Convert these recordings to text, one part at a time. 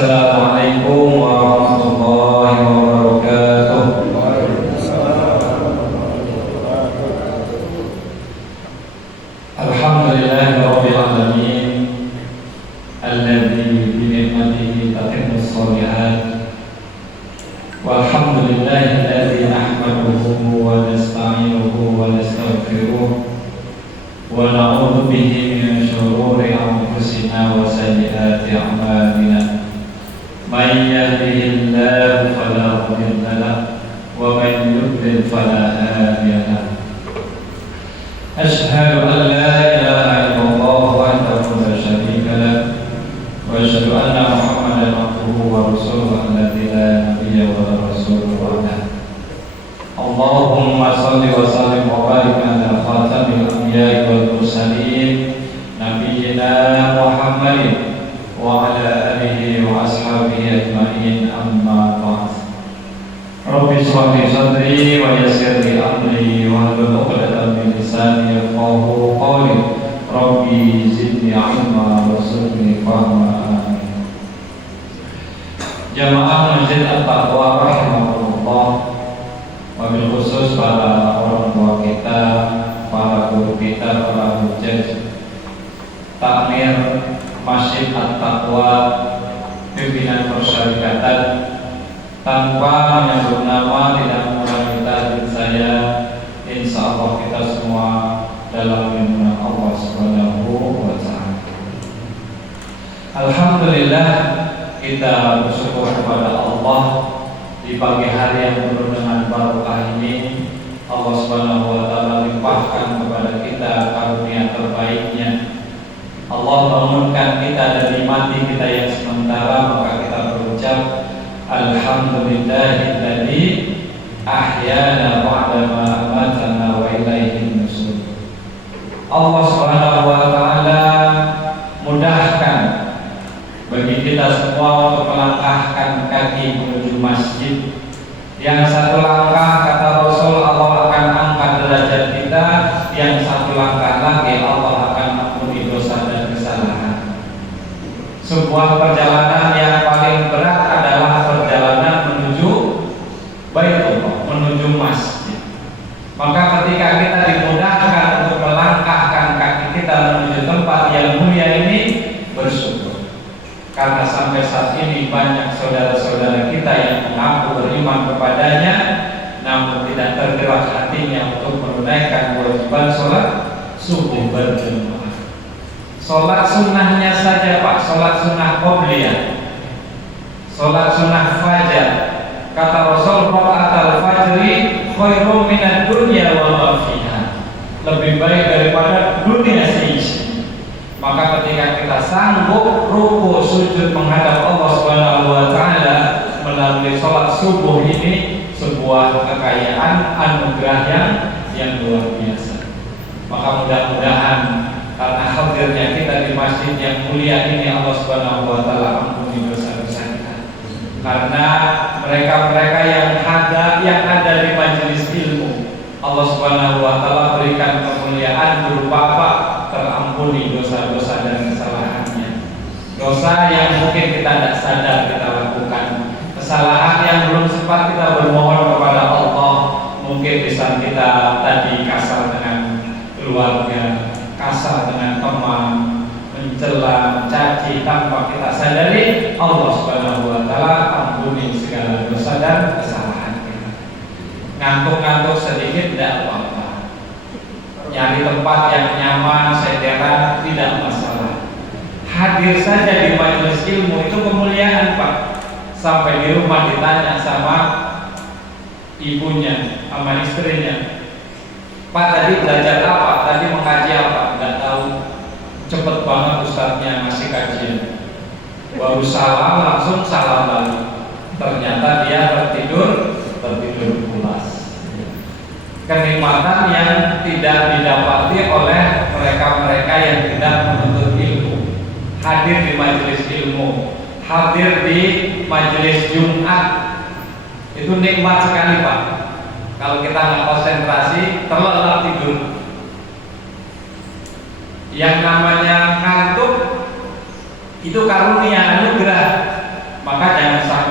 Assalamualaikum warahmatullahi wabarakatuh. Alhamdulillahirabbil alamin alladzi bi ni'matihi tatimmus shalihat. Walhamdulillahi alladzi nahmaduhu wa nasta'inuhu wa nastaghfiruh wa na'udzu bihi min shururi anfusina wa sayyiati a'malina. Man yahdihillahu fala mudilla lahu wa man yudlil fala hadiya lahu. Asyhadu an la ilaha illallah wahdahu la syarika lahu wa asyhadu anna Muhammadan abduhu wa rasuluhu alladzi la nabiyya wa la rasula ba'dahu. Allahumma shalli wa sallim wa barik ala khatamil anbiya'i wal mursalin nabiyyina Muhammadin wa ala alihi wa ashabihi ajma'in, amma ba'd. Rabbi shrah li sadri wa yassir li amri wahlul 'uqdatam min lisani yafqahu qawli. Rabbi zidni 'ilma warzuqni fahma. Jamaah Masjid At-Taqwa rahimahullah, wabil khusus para orang tua kita, para guru kita, para hujjah takmir Masjid At-Taqwa pimpinan persyarikatan, tanpa menyebut nama tidak mengurangi ta'zim saya, insya Allah kita semua dalam lindungan Allah Subhanahu wa ta'ala. Alhamdulillah, kita bersyukur kepada Allah di pagi hari yang penuh dengan barokah ini. Allah Subhanahu wa ta'ala limpahkan kepada kita karunia terbaiknya. Allah bangunkan kita dari mati kita yang sementara, maka kita berucap alhamdulillahilladzi ahyana ba'da ma amatana wa ilaihin nusyur. Allah Subhanahu wa ta'ala mudahkan bagi kita semua untuk melangkahkan kaki menuju masjid. Yang satu langkah, kata Rasul, Allah akan angkat derajat kita. Yang satu langkah lagi, Allah akan ampuni dosa dan kesalahan. Sebuah perjalanan yang paling berat adalah perjalanan menuju Baitullah, menuju masjid. Maka ketika kita dimudahkan untuk melangkahkan kaki kita menuju tempat yang mulia ini, bersyukur. Karena sampai saat ini banyak saudara-saudara kita yang mengaku beriman kepadanya, namun tidak tergerak hatinya untuk menunaikan kewajiban sholat subuh berjamaah. Sholat sunnahnya saja Pak, sholat sunnah qobliyah, sholat sunnah fajar. Kata Rasul, rakaat al-fajri khairum minad dunya wa ma fiha, lebih baik daripada dunia seisi. Maka ketika kita sanggup ruku sujud menghadap Allah Subhanahu wa ta'ala melalui sholat subuh ini, sebuah kekayaan anugerah yang luar biasa. Maka mudah-mudahan karena hadirnya kita di masjid yang mulia ini, Allah Subhanahu wa ta'ala ampuni dosa-dosa kita. Karena mereka-mereka yang ada di majelis ilmu, Allah Subhanahu wa ta'ala berikan kemuliaan berupa apa? Terampuni dosa-dosa dan kesalahannya. Dosa yang mungkin kita tidak sadar kita lakukan, kesalahan yang belum sempat kita bermohon kepada Allah. Mungkin bisa kita tadi kasar dengan keluarga, kasar dengan teman, mencela, mencaci tanpa kita sadari. Allah Subhanahu wa ta'ala ampuni segala dosa dan kesalahan kita. Ngantuk-ngantuk sedikit tidak apa-apa, nyari tempat yang nyaman, sederhana, tidak masalah. Hadir saja di majelis ilmu itu kemuliaan Pak. Sampai di rumah ditanya sama ibunya, sama istrinya, Pak tadi belajar apa? Tadi mengkaji apa? Enggak tahu. Cepet banget ustadznya ngasih kajian. Baru salam langsung salam balik. Ternyata dia tertidur pulas. Kenikmatan yang tidak didapati oleh mereka-mereka yang tidak menuntut ilmu. Hadir di majelis ilmu, hadir di majelis Jumat, itu nikmat sekali Pak. Kalau kita nggak konsentrasi, terlelap tidur. Yang namanya ngantuk itu karunia, anugerah.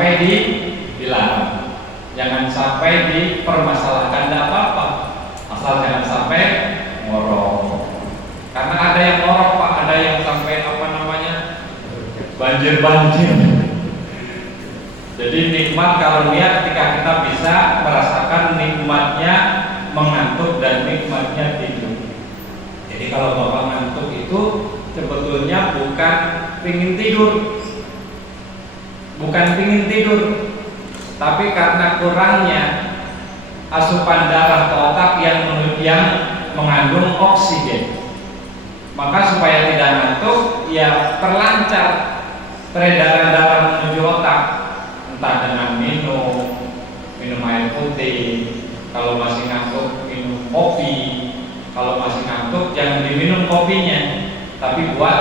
sampai dilarang, jangan sampai dipermasalahkan, tidak apa-apa, asal jangan sampai ngorok. Karena ada yang ngorok Pak, ada yang sampai banjir. Jadi nikmat karunia ketika kita bisa merasakan nikmatnya mengantuk dan nikmatnya tidur. Jadi kalau Bapak ngantuk itu sebetulnya bukan pingin tidur, tapi karena kurangnya asupan darah ke otak yang mengandung oksigen. Maka supaya tidak ngantuk, ya terlancar peredaran darah menuju otak, entah dengan minum air putih, kalau masih ngantuk minum kopi, kalau masih ngantuk jangan diminum kopinya, tapi buat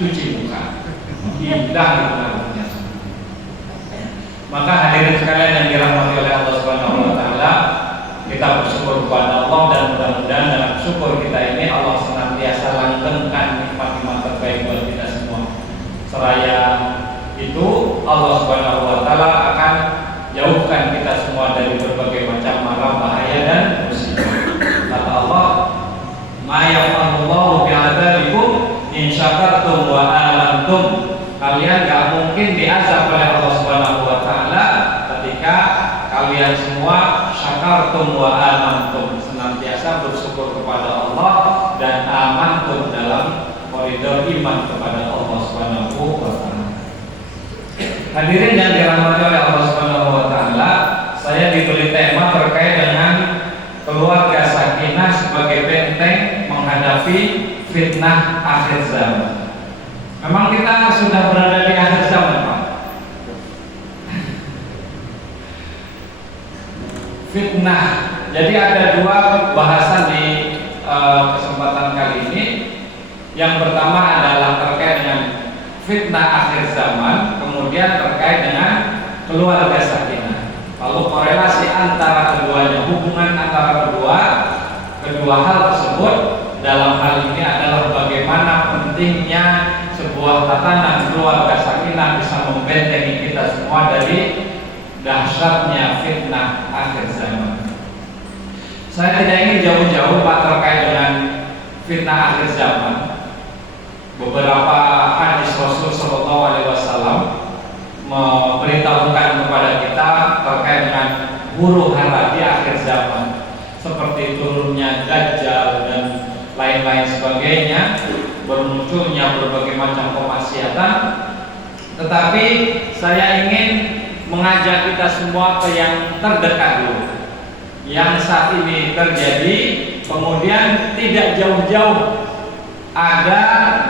cuci muka, hilang pengaruhnya. Maka hadirin sekalian yang dirahmati oleh Allah Subhanahu wa taala, kita bersyukur kepada Allah dan mudah-mudahan dalam syukur kita ini Allah senantiasa langgengkan nikmat-nikmat terbaik buat kita semua. Seraya itu Allah Subhanahu wa taala akan jauhkan kita semua dari berbagai macam mara bahaya dan musibah. Kata Allah, "Ma ya'malullahu bi'adzabikum in syakartum wa amantum." Kalian gak mungkin diazab oleh Allah Subhanahu wa taala ketika kalian semua syakartum wa amantum, senantiasa bersyukur kepada Allah dan amantum dalam koridor iman kepada Allah Subhanahu wa taala. Hadirin yang dirahmati oleh Allah Subhanahu wa taala, saya diberi tema terkait dengan keluarga sakinah sebagai benteng menghadapi fitnah akhir zaman. Memang kita sudah berada di akhir zaman, Pak. Fitnah. Jadi ada dua bahasan di kesempatan kali ini. Yang pertama adalah terkait dengan fitnah akhir zaman, kemudian terkait dengan keluarga sakinah. Lalu korelasi antara keduanya, hubungan antara kedua hal tersebut dalam hal ini adalah bagaimana pentingnya sebuah tatanan keluarga sakinah bisa membentengi kita semua dari dahsyatnya fitnah akhir zaman. Saya tidak ingin jauh-jauh Pak terkait dengan fitnah akhir zaman. Beberapa hadis Rasul Shallallahu Alaihi Wasallam memberitahukan kepada kita terkait dengan huru hara di akhir zaman, seperti turunnya Dajjal dan lain-lain sebagainya, bermunculnya berbagai macam kemaksiatan. Tetapi saya ingin mengajak kita semua ke yang terdekat dulu, yang saat ini terjadi, kemudian tidak jauh-jauh ada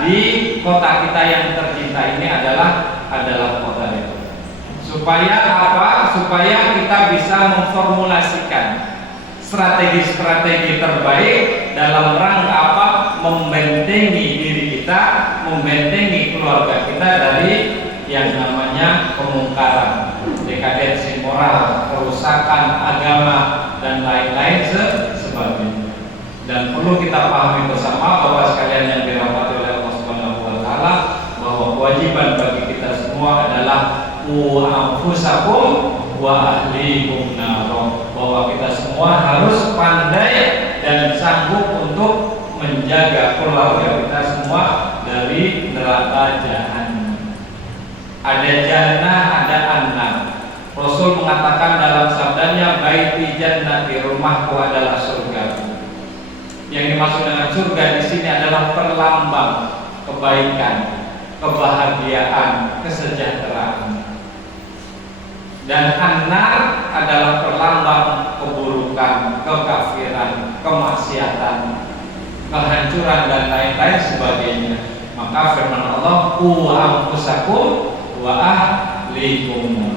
di kota kita yang tercinta ini adalah kota Depok. Supaya apa? Supaya kita bisa memformulasikan strategi-strategi terbaik dalam rangka apa? Membentengi diri kita, membentengi keluarga kita dari yang namanya kemungkaran, dekadensi moral, kerusakan agama dan lain-lain sebagainya. Dan perlu kita pahami bersama bahwa sekalian yang dirahmati oleh Allah Subhanahu wa taala, bahwa kewajiban bagi kita semua adalah anfusakum wa ahlikum nar, bahwa kita semua harus pandai dan sanggup untuk menjaga keluarga kita semua dari neraka jahanam. Ada jannah, ada annah. Rasul mengatakan dalam sabdanya, baiti jannati, rumahku adalah surga. Yang dimaksud dengan surga di sini adalah perlambang kebaikan, kebahagiaan, kesejahteraan. Dan annar adalah perlambang keburukan, kekafiran, kemaksiatan, kehancuran dan lain-lain sebagainya. Maka firman Allah, "Qu anfusakum wa ahlikum."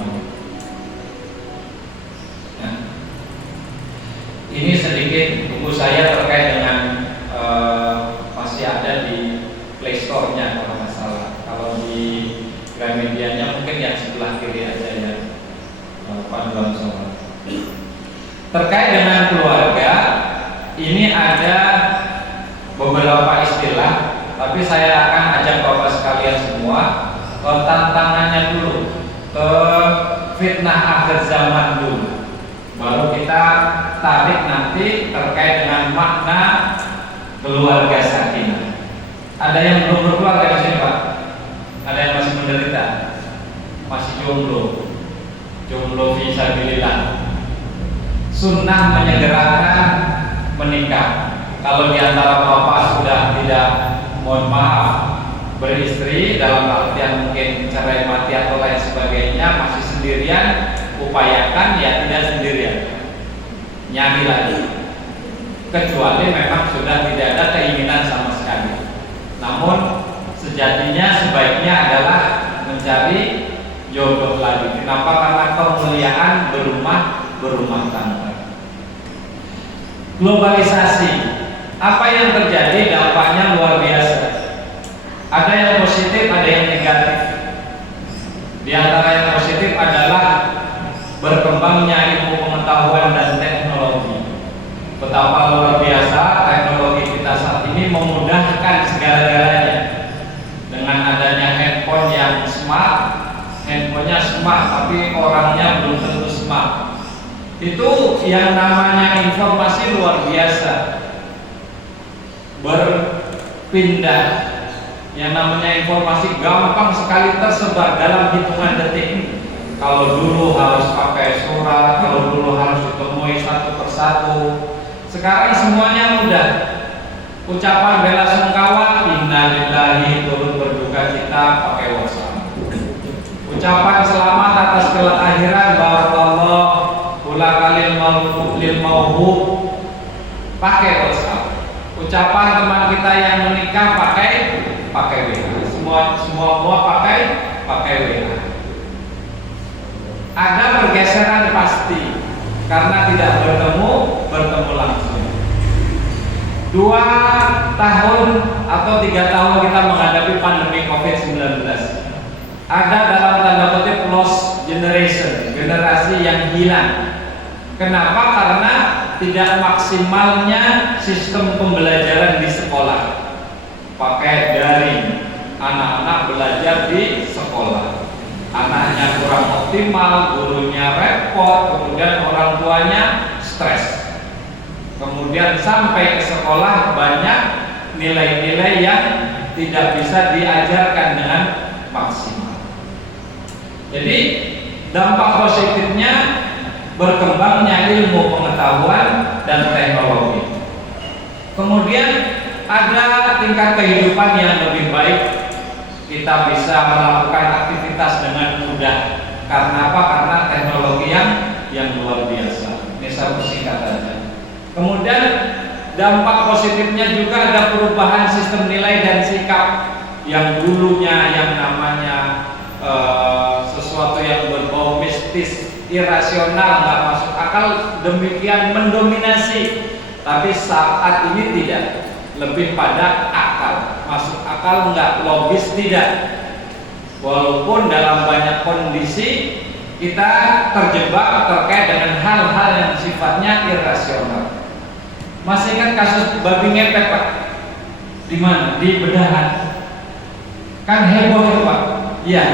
Ini sedikit buku saya terkait dengan masih ada di Play Store-nya kalau nggak salah. Kalau di Gramedia-nya mungkin yang sebelah kiri aja ya, panduan sholat. Terkait dengan keluarga, ini ada beberapa istilah, tapi saya akan ajak Bapak sekalian semua ke tantangannya dulu, ke fitnah akhir zaman dulu. Baru kita tarik nanti terkait dengan makna keluarga sakinah. Ada yang belum berkeluarga di sini, Pak? Ada yang masih menderita? Masih jomblo fisabilillah. Sunnah menyegerakan menikah. Kalau di antara bapak sudah tidak, mohon maaf, beristri dalam artian mungkin cerai mati atau lain sebagainya, masih sendirian, upayakan ya tidak sendirian, nyari lagi. Kecuali memang sudah tidak ada keinginan sama sekali. Namun sejatinya sebaiknya adalah mencari jodoh lagi. Kenapa? Karena kemuliaan berumah tangga. Globalisasi, apa yang terjadi dampaknya luar biasa. Ada yang positif, ada yang negatif. Di antara yang positif adalah berkembangnya ilmu pengetahuan dan teknologi. Betapa luar biasa teknologi kita saat ini memudahkan segala-galanya. Dengan adanya handphone yang smart, handphonenya smart tapi orangnya belum tentu smart. Itu yang namanya informasi luar biasa berpindah. Yang namanya informasi gampang sekali tersebar dalam hitungan detik. Kalau dulu harus pakai surat, kalau dulu harus ditemui satu persatu, sekarang semuanya mudah. Ucapan bela sungkawa, innalillahi, turut berduka cita, pakai WhatsApp. Ucapan selamat atas kelak akhirat, barakallah, ulakalil mauhub, pakai WhatsApp. Ucapan teman kita yang menikah pakai WA. Semua pakai WA. Ada pergeseran pasti karena tidak bertemu langsung. 2 tahun atau 3 tahun kita menghadapi pandemi COVID-19. Ada dalam tanda kutip lost generation, generasi yang hilang. Kenapa? Karena tidak maksimalnya sistem pembelajaran di sekolah. Pakai daring, anak-anak belajar di sekolah. Anaknya kurang optimal, gurunya repot, kemudian orang tuanya stres. Kemudian sampai ke sekolah banyak nilai-nilai yang tidak bisa diajarkan dengan maksimal. Jadi dampak positifnya berkembangnya ilmu pengetahuan dan teknologi. Kemudian ada tingkat kehidupan yang lebih baik. Kita bisa melakukan aktivitas dengan mudah. Karena apa? Karena teknologi yang luar biasa. Ini saya persingkat saja. Kemudian dampak positifnya juga ada perubahan sistem nilai dan sikap. Yang dulunya yang namanya sesuatu yang berbau mistis, irasional, nggak masuk akal, demikian mendominasi. Tapi saat ini tidak, lebih pada akal. Masuk akal enggak, logis tidak. Walaupun dalam banyak kondisi kita terjebak terkait dengan hal-hal yang sifatnya irasional. Masih ingat kasus babi ngepet, Pak? Di mana? Di Bedahan. Kan heboh itu, Pak? Iya.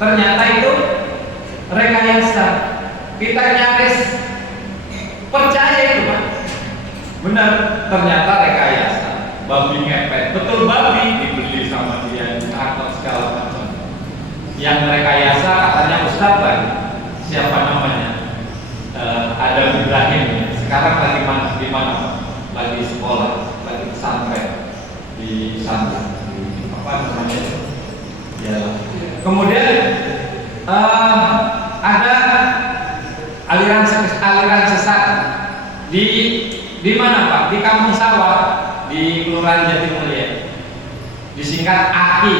Ternyata itu rekayasa. Kita nyaris percaya itu, Pak. Benar, ternyata rekayasa. Babi ngepet, betul babi, dibeli sama dia, atau segala macam. Yang rekayasa katanya Ustadz lagi. Siapa namanya? Adam Ibrahim. Sekarang lagi mana? Di mana? Lagi sekolah, lagi pesantren di sana. Apa namanya? Ya. Kemudian ada aliran sesat di mana, Pak? Di Kampung Sawah, di Kelurahan Jatimulya. Disingkat AKI,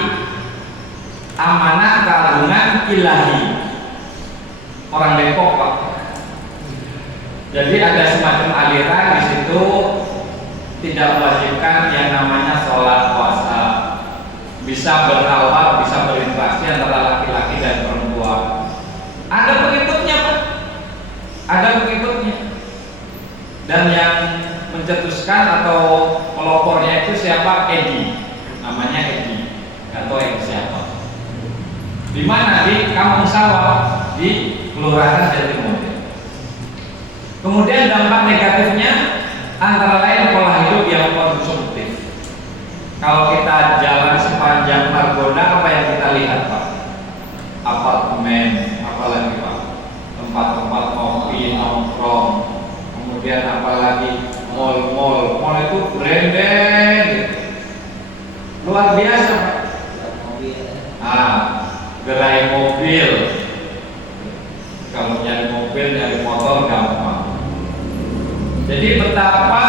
Amanah Keagungan Ilahi. Orang Depok, Pak. Jadi ada semacam aliran di situ tidak mewajibkan yang namanya sholat puasa. Bisa berhalwat, bisa berinteraksi antara laki-laki dan perempuan. Ada pengikutnya, Pak. Ada pengikutnya. Dan yang mencetuskan atau pelopornya itu siapa? Edi. Namanya Edi. Atau Edi siapa? Di mana? Di Kampung Sawah, di kelurahan Jatimulyo. Kemudian dampak negatifnya antara lain pola hidup yang konsumtif. Kalau kita jalan sepanjang Margonda, apa yang kita lihat Pak? Apartemen, apalagi Pak? Tempat-tempat kopi, nongkrong. Kemudian apalagi mall itu branded gitu. Luar biasa Pak. Gerai mobil. Kalau nyari mobil, nyari motor gampang. Jadi betapa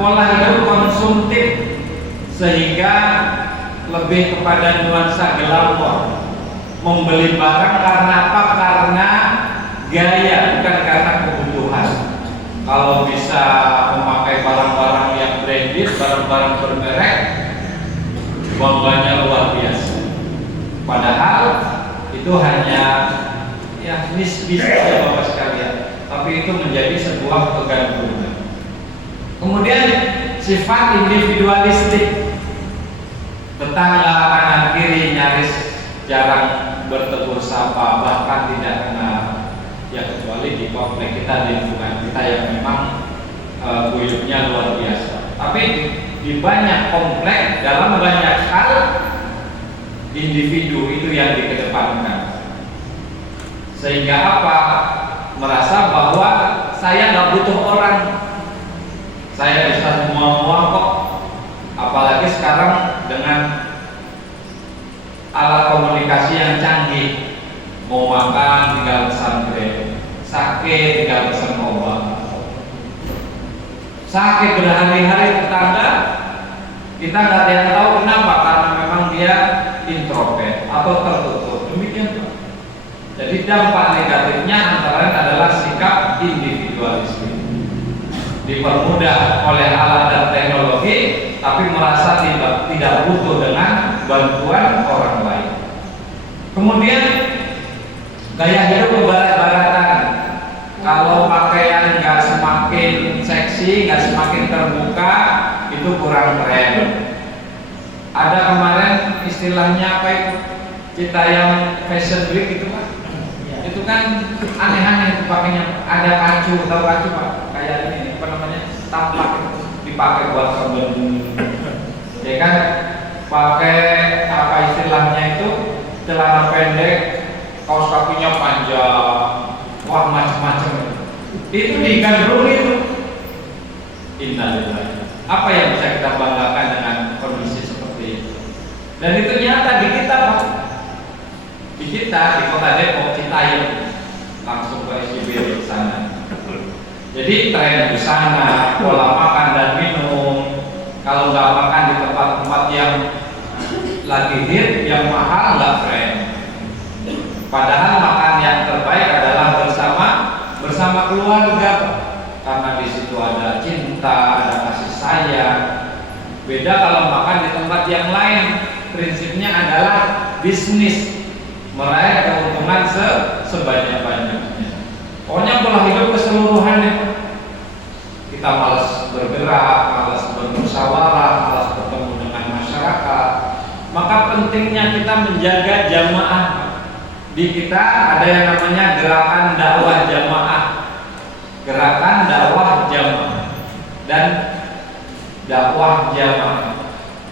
pola hidup konsumtif sehingga lebih kepada nuansa glamor. Membeli barang karena apa? Karena gaya, bukan karena kebutuhan. Kalau bisa memakai barang-barang yang branded, barang-barang bermerek, bangganya luar biasa. Padahal itu hanya nisbi saja Bapak sekalian, tapi itu menjadi sebuah kegantungan. Kemudian sifat individualistik, tetangga kanan kiri nyaris jarang bertegur sapa, bahkan tidak kenal. Ya kecuali di komplek kita, di lingkungan kita yang memang guyupnya luar biasa. Tapi di banyak komplek, dalam banyak hal, individu itu yang dikedepankan. Sehingga apa? Merasa bahwa saya nggak butuh orang, saya bisa semua kok. Apalagi sekarang dengan alat komunikasi yang canggih, mau makan tinggal pesan Grab, sakit tinggal pesan obat. Sakit berhari-hari tetangga, kita nggak ada yang tahu kenapa, karena memang dia introvert atau tertutup. Demikian Pak. Jadi dampak negatifnya antara lain adalah sikap individualisme, dipermudah oleh alat dan teknologi, tapi merasa tidak butuh dengan bantuan orang lain. Kemudian gaya hidup kebarat-baratan. Kalau pakaian nggak semakin seksi, nggak semakin terbuka, itu kurang keren. Ada kemarin istilahnya apa itu? Kita yang fashion week itu Pak. Itu kan aneh-aneh itu pakainya. Ada kacu, tahu kacu Pak? Kayak ini apa namanya? Tampak itu dipakai buat kebun. Ya kan? Pakai apa istilahnya itu? Celana pendek, kaos kakinya panjang, wah macam-macam. Itu digandrung itu. Innalillahi. Apa yang bisa kita banggakan dengan kondisi seperti itu? Dan itu nyata di kita Pak. Di kita, di kota Depok, Citayam, langsung ke SCBD di sana. Jadi tren di sana, pola makan dan minum. Kalau nggak makan di tempat-tempat yang lagi hit, yang mahal, nggak tren. Padahal makan yang terbaik adalah bersama keluarga, karena di situ ada cinta, ada kasih sayang. Beda kalau makan di tempat yang lain, prinsipnya adalah bisnis, meraih keuntungan sebanyak-banyaknya. Pokoknya pola hidup keseluruhan ya. Kita malas bergerak, malas bermusyawarah, malas bertemu dengan masyarakat. Maka pentingnya kita menjaga jamaah. Di kita ada yang namanya gerakan dakwah jamaah, gerakan dakwah jamaah dan dakwah jamaah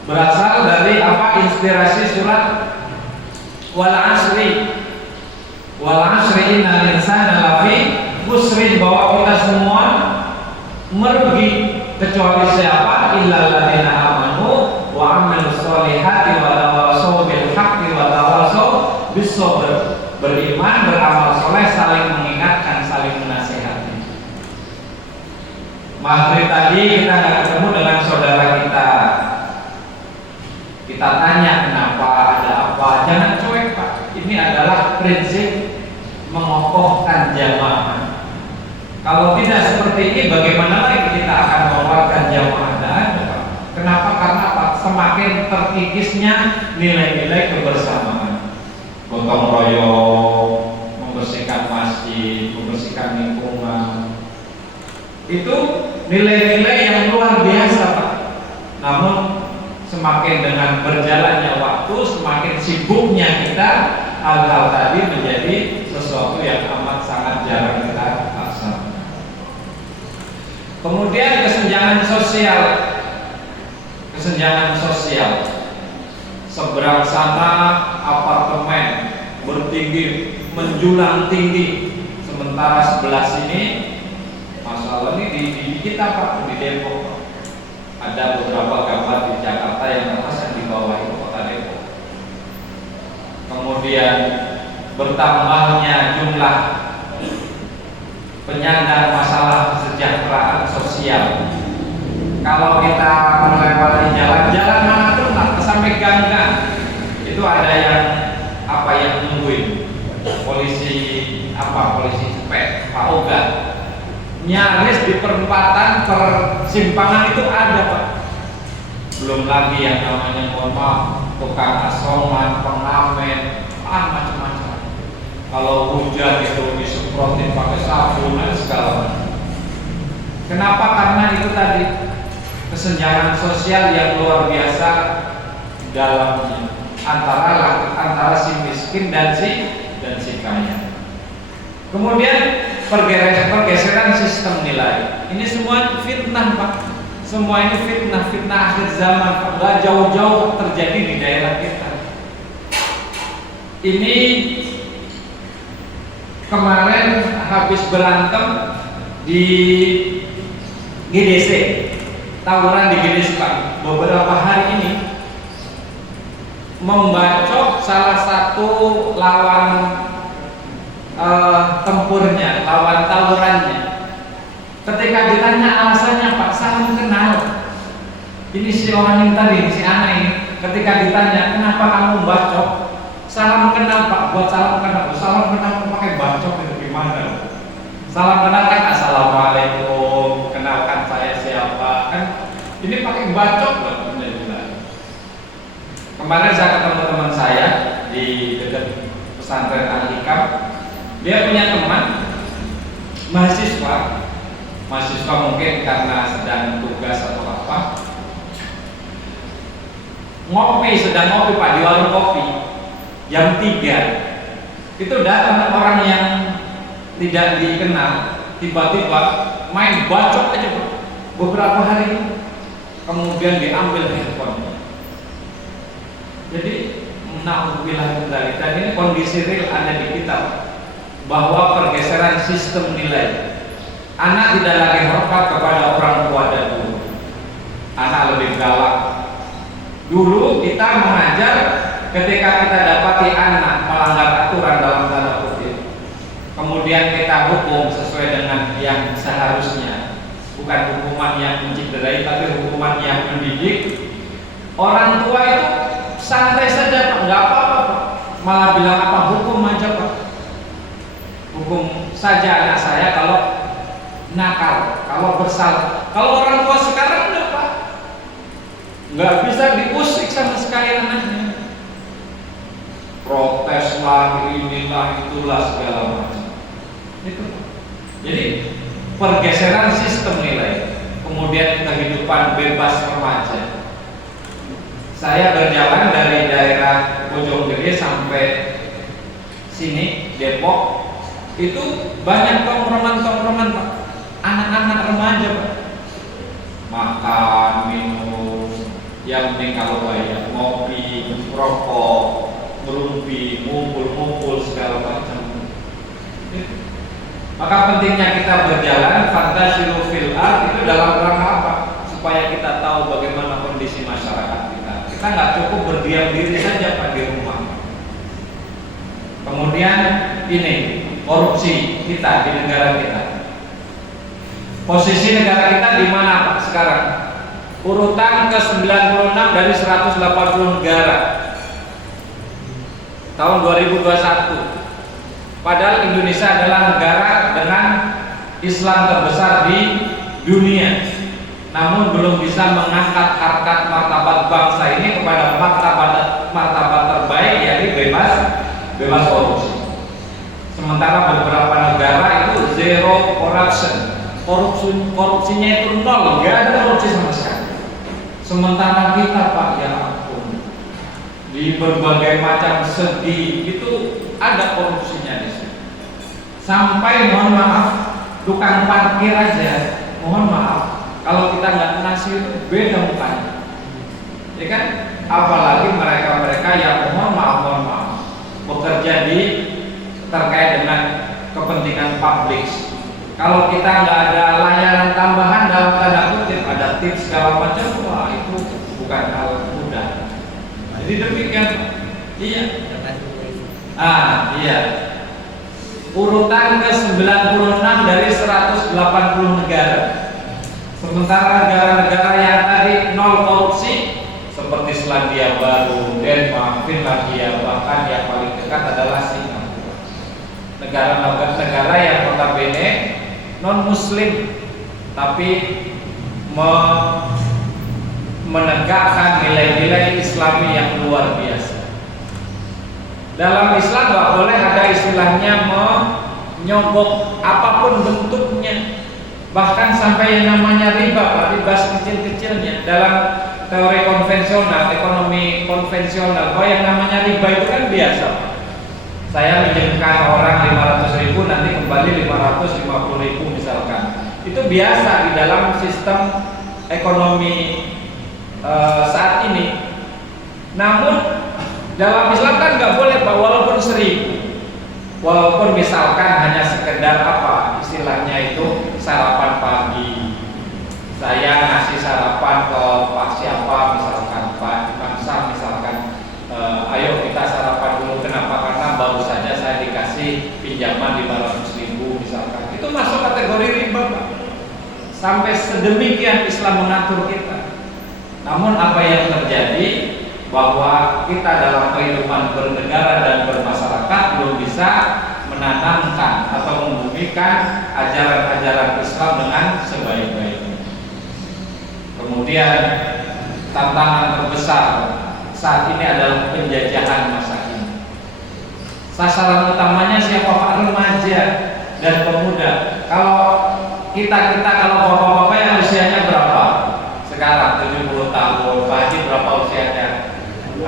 berasal dari apa? Inspirasi surat wal asri innal insana lafi khusrin, bahwa kita semua merugi kecuali siapa? Illal ladzina amanu wa amilus solihati wa tawassaw bil haqqi wa tawassaw bis sabr. Beriman, beramal soleh, saling mengingatkan, saling menasihati. Maghrib tadi kita nggak ketemu dengan saudara kita. Kita tanya kenapa, ada apa? Jangan cuek Pak. Ini adalah prinsip mengokohkan jamaah. Kalau tidak seperti ini, bagaimana lagi kita akan mengeluarkan jamaah? Pak. Kenapa? Karena Pak, semakin terkikisnya nilai-nilai kebersamaan. Gotong royong, membersihkan masjid, membersihkan lingkungan. Itu nilai-nilai yang luar biasa Pak. Namun semakin dengan berjalannya waktu, semakin sibuknya kita, hal-hal tadi menjadi sesuatu yang amat jarang kita laksanakan. Kemudian kesenjangan sosial, seberang sana apartemen bertinggi menjulang tinggi, sementara sebelah sini, masalah ini di kita Pak, di Depok ada beberapa gambar di Jakarta yang atas yang di bawah itu kota Depok. Kemudian bertambahnya jumlah penyandang masalah kesejahteraan sosial. Kalau kita melewati jalan-jalan manapun sampai gang-gang itu ada yang nungguin polisi cepet, Pak Oga. Nyaris di perempatan persimpangan itu ada Pak. Belum lagi yang namanya mohon maaf tukang asongan, pengamen, macam-macam. Kalau hujan itu disemprotin pakai sabun dan segala macam. Kenapa? Karena itu tadi kesenjangan sosial yang luar biasa dalamnya antara si miskin dan si kaya. Kemudian pergeseran sistem nilai. Ini semua fitnah Pak. Semua ini fitnah akhir zaman Pak. Gak jauh-jauh terjadi di daerah kita. Ini kemarin habis berantem di GDC, tawuran di GDC Pak. Beberapa hari ini membacok salah satu lawan tempurnya, lawan tawurannya. Ketika ditanya alasannya Pak, saling kenal. Ini si orang yang tadi, si anak ini, ketika ditanya kenapa kamu bacok, salam kenal Pak. Buat salam kenal pakai bacok itu gimana? Salam kenal kan assalamualaikum, kenalkan saya siapa, kan ini pakai bacok Pak. Kemarin saya ketemu teman saya di dekat pesantren Al-Hikam. Dia punya teman mahasiswa mungkin karena sedang tugas atau apa, sedang ngopi Pak di warung kopi jam 3. Itu datang orang yang tidak dikenal, tiba-tiba main bacok aja Pak, beberapa hari, kemudian diambil handphone. Jadi na'udzubillah dari, dan ini kondisi real ada di kita Pak, bahwa pergeseran sistem nilai. Anak tidak lagi hormat kepada orang tua dan guru. Anak lebih galak. Dulu kita mengajar ketika kita dapati anak melanggar aturan dalam tanda kutip, kemudian kita hukum sesuai dengan yang seharusnya, bukan hukuman yang mencederai tapi hukuman yang mendidik. Orang tua itu santai saja Pak, nggak apa-apa Pak, malah bilang apa, hukum aja Pak, hukum saja anak saya kalau nakal, kalau bersalah. Kalau orang tua sekarang enggak Pak, nggak bisa diusik sama sekali anaknya, protes lah, inilah itulah segala macam. Itu. Jadi pergeseran sistem nilai, kemudian kehidupan bebas remaja. Saya berjalan dari daerah Bojonggede sampai sini Depok, itu banyak tongkrongan Pak, anak-anak remaja Pak, makan, minum, yang penting kalau banyak ngopi, rokok, ngerumpi, ngumpul segala macam. Maka pentingnya kita berjalan fantasilu fil ard itu dalam rangka apa? Supaya kita tahu bagaimana kondisi masyarakat kita. Kita nggak cukup berdiam diri saja Pak di rumah. Kemudian ini korupsi kita di negara kita. Posisi negara kita di mana Pak sekarang? Urutan ke-96 dari 180 negara tahun 2021. Padahal Indonesia adalah negara dengan Islam terbesar di dunia, namun belum bisa mengangkat harkat martabat bangsa ini kepada martabat terbaik, yakni bebas korupsi. Sementara beberapa negara itu zero corruption, korupsinya itu nol, nggak ada korupsi sama sekali. Sementara kita Pak, ya ampun, di berbagai macam segi itu ada korupsinya di sini. Sampai mohon maaf, tukang parkir aja, mohon maaf, kalau kita nggak ngasih itu beda mukanya, ya kan? Apalagi mereka-mereka yang mohon maaf, bekerja di terkait dengan kepentingan publik. Kalau kita nggak ada layanan tambahan dalam tanda kutip, ada tips segala macam, wah itu bukan hal mudah. Jadi demikian, iya. Iya. Urutan ke-96 dari 180 negara. Sementara negara-negara yang tadi nol korupsi seperti Selandia Baru, Denmark, Finlandia, bahkan yang paling dekat adalah Singapura. Negara-negara yang notabene non muslim tapi menegakkan nilai-nilai Islami yang luar biasa. Dalam Islam nggak boleh ada istilahnya menyogok apapun bentuknya, bahkan sampai yang namanya riba, riba kecil-kecilnya. Dalam teori konvensional, ekonomi konvensional, bahwa yang namanya riba itu kan biasa. Saya minjemkan orang 500.000, nanti kembali 550.000 misalkan. Itu biasa di dalam sistem ekonomi saat ini. Namun dalam Islam kan nggak boleh, Pak, walaupun 1.000, walaupun misalkan hanya sekedar apa istilahnya itu sarapan pagi, saya ngasih sarapan ke Pak siapa misalkan Pak Bangsa misalkan, ayo kita sarapan dulu. Kenapa? Karena baru saja saya dikasih pinjaman 500.000 misalkan. Itu masuk kategori riba, Pak. Sampai sedemikian Islam mengatur kita. Namun apa yang terjadi, bahwa kita dalam kehidupan bernegara dan bermasyarakat belum bisa menanamkan atau membumikan ajaran-ajaran Islam dengan sebaik-baiknya. Kemudian tantangan terbesar saat ini adalah penjajahan masa kini. Sasaran utamanya siapa, Pak? Remaja dan pemuda. Kalau kita kalau bapak-bapak yang usianya berapa? Sekarang 70 tahun, Pak Haji berapa usianya? 17.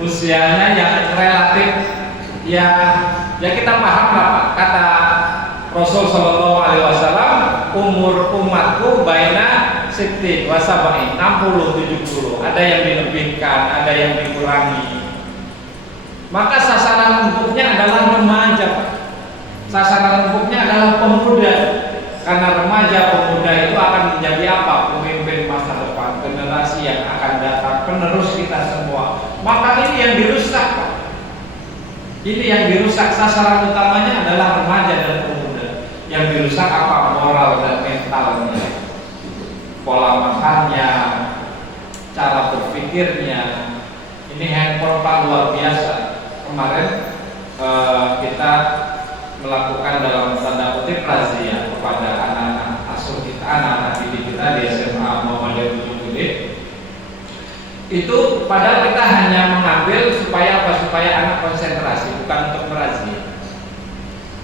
Usianya yang relatif ya kita paham lah, Pak. Kata Rasul Shallallahu Alaihi Wasallam, umur umatku baina siti wasabain, 60-70. Ada yang dilebihkan, ada yang dikurangi. Maka sasaran empuknya adalah remaja, Pak. Sasaran empuknya adalah pemuda. Karena remaja pemuda itu akan menjadi apa? Pemimpin masa depan, generasi yang akan datang, penerus kita semua. Maka ini yang dirusak, Pak. Ini yang dirusak, sasaran utamanya adalah remaja dan pemuda. Yang dirusak apa? Moral dan mentalnya, pola makannya, cara berpikirnya. Ini handphone, Pak, luar biasa. Kemarin kita melakukan dalam tanda kutip razia kepada anak-anak asuh kita, anak-anak didik kita di SMA Muhammadiyah Bujukudin. Itu padahal kita hanya mengambil supaya apa? Supaya anak konsentrasi, bukan untuk merazia.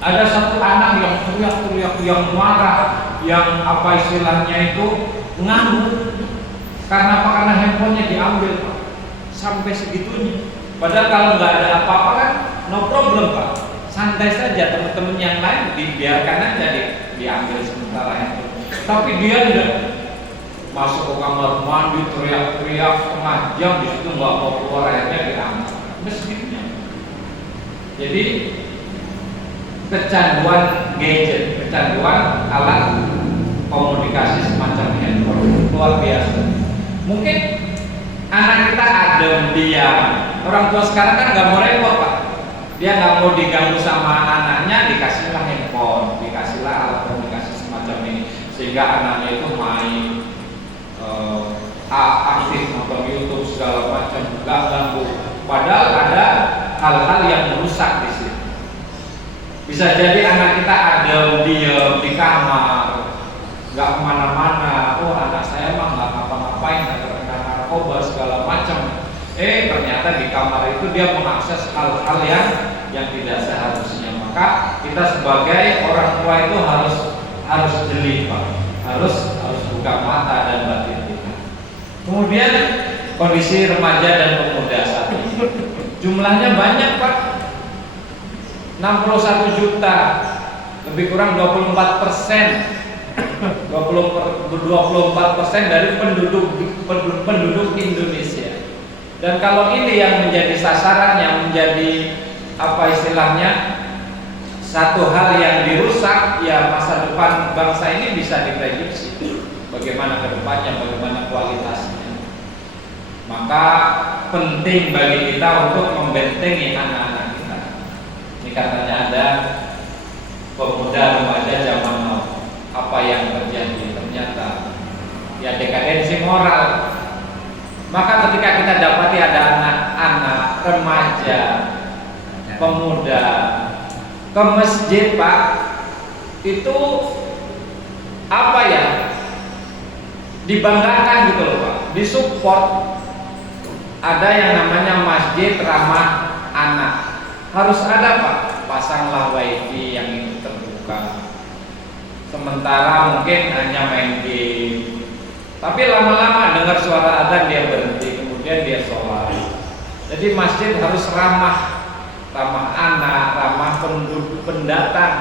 Ada satu anak yang teriak-teriak, yang marah, yang apa istilahnya itu ngamuk. Karena apa? Karena handphonenya diambil, Pak. Sampai segitunya. Padahal kalau nggak ada apa-apa kan no problem, Pak. Santai saja, teman-teman yang lain dibiarkan aja diambil sementara itu. Tapi dia tidak masuk ke kamar mandi teriak-teriak setengah jam di situ nggak mau keluar, akhirnya diambil. Mestinya. Jadi kecanduan gadget, kecanduan alat komunikasi semacam handphone luar biasa. Mungkin anak kita adem, diam. Orang tua sekarang kan nggak mau repot, Pak. Dia nggak mau diganggu sama anaknya, dikasihlah handphone, dikasihlah alat komunikasi semacam ini, sehingga anaknya itu main aktif nonton YouTube segala macam, nggak ganggu. Padahal ada hal-hal yang merusak di situ. Bisa jadi anak kita adem, diam di kamar, nggak kemana-mana. Oh, anak saya mah nggak ngapa-ngapain, nggak terkena narkoba segala macam. Ternyata di kamar itu dia mengakses hal-hal yang tidak seharusnya. Maka kita sebagai orang tua itu harus jeli, Pak. Harus buka mata dan batin kita. Kemudian kondisi remaja dan pemuda saat ini Jumlahnya banyak Pak, 61 juta, lebih kurang 24%. 24% dari penduduk Indonesia. Dan kalau ini yang menjadi sasaran, yang menjadi apa istilahnya, satu hal yang dirusak, ya masa depan bangsa ini bisa diprediksi bagaimana ke depannya, bagaimana kualitasnya. Maka penting bagi kita untuk membentengi anak-anak kita. Ini katanya ada pemuda remaja zaman now, apa yang terjadi? Ternyata ya dekadensi moral. Maka ketika kita dapati ada anak-anak, remaja, pemuda ke masjid Pak, itu apa ya, dibanggakan gitu loh Pak, disupport. Ada yang namanya masjid ramah anak, harus ada Pak, pasanglah wifi yang itu terbuka. Sementara mungkin hanya main game, tapi lama-lama dengar suara adzan dia berhenti, kemudian dia sholat. Jadi masjid harus ramah anak, ramah pendatang.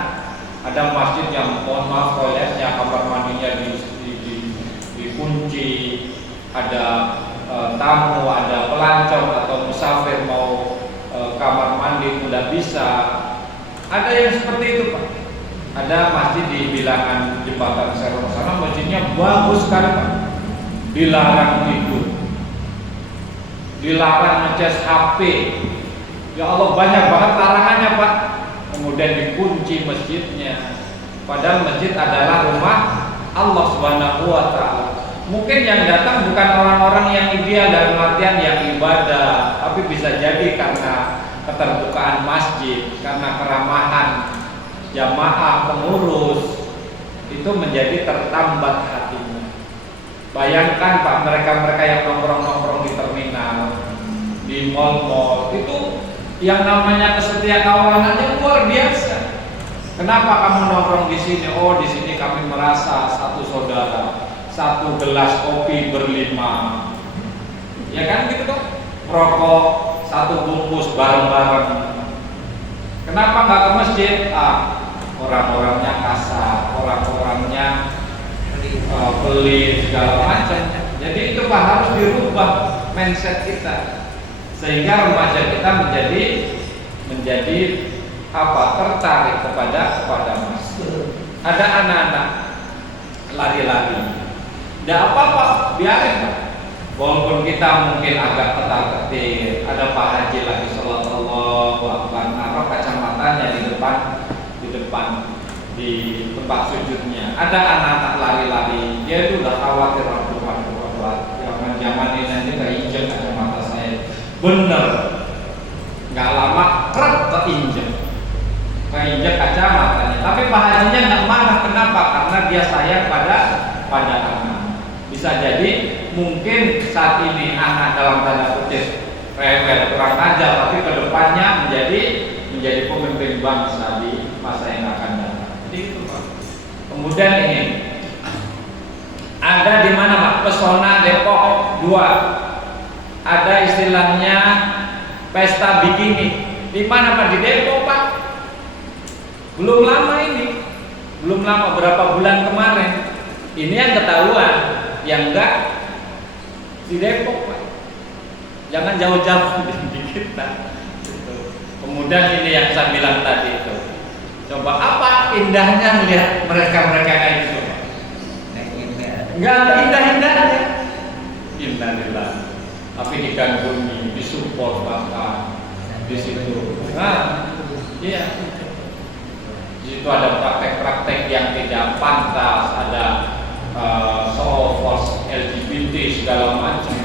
Ada masjid yang mohon maaf toiletnya, kamar mandinya dikunci, ada tamu, ada pelancong atau musafir mau kamar mandi tidak bisa. Ada yang seperti itu Pak. Ada masjid di bilangan jembatan Serong sana, masjidnya bagus sekali Pak. Dilarang itu, dilarang ngecas HP. Ya Allah, banyak banget larangannya Pak. Kemudian dikunci masjidnya. Padahal masjid adalah rumah Allah Subhanahu wa Ta'ala. Mungkin yang datang bukan orang-orang yang ideal dalam artian yang ibadah, tapi bisa jadi karena keterbukaan masjid, karena keramahan jamaah pengurus, itu menjadi tertambat hatinya. Bayangkan Pak, mereka-mereka yang nongkrong-nongkrong di terminal, di mal-mal, itu yang namanya kesetiakawanannya luar biasa. Kenapa kamu nongkrong di sini? Oh, di sini kami merasa satu saudara, satu gelas kopi berlima, ya kan gitu kok. Rokok satu bungkus bareng-bareng. Kenapa nggak ke masjid? Orang-orangnya kasar, orang-orangnya pelit segala macam. Jadi itu Pak, harus dirubah mindset kita sehingga remaja kita menjadi apa, tertarik kepada masjid. Ada anak-anak lari-lari, tidak apa-apa, biarin Pak. Walaupun kita mungkin agak ketar-ketir, ada Pak Haji lagi sholat Allahu Akbar, naruh kacamatanya di depan di tempat sujudnya. Ada anak-anak lari-lari, dia itu udah khawatir, zaman ini nanti keinjek kacamata saya. Bener, nggak lama krek keinjek kacamatanya. Tapi Pak Hajinya nggak marah, kenapa? Karena dia sayang pada anak. Bisa jadi mungkin saat ini anak dalam tanda kutip rewel, kurang ajar, tapi kedepannya menjadi pemimpin bangsa di masa yang akan datang. Jadi itu Pak. Kemudian ini ada di mana Pak? Pesona Depok 2. Ada istilahnya pesta bikini. Di mana Pak? Di Depok Pak. Belum lama ini, berapa bulan kemarin. Ini yang ketahuan, yang enggak di Depok Pak. Jangan jauh-jauh di kita. Kemudian ini yang saya bilang tadi itu. Coba apa indahnya melihat mereka kayak gitu Pak. Enggak ada indah-indahnya. Innalillah. Tapi digandrungi, disupport bahkan di situ. Nah, iya. Di situ ada praktek-praktek yang tidak pantas, ada show force LGBT segala macam.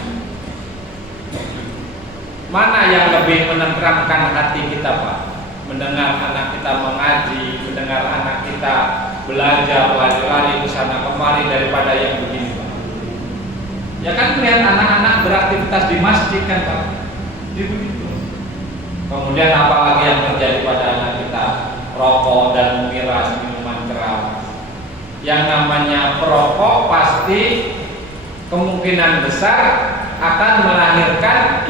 Mana yang lebih menenteramkan hati kita Pak? Mendengar anak kita mengaji, mendengar anak kita belajar, lari ke sana kemari daripada yang begini Pak. Ya kan melihat anak-anak beraktivitas di masjid kan Pak. Jadi begitu. Kemudian apalagi yang terjadi pada anak kita? Rokok dan miras, minuman keras. Yang namanya perokok pasti kemungkinan besar akan melahirkan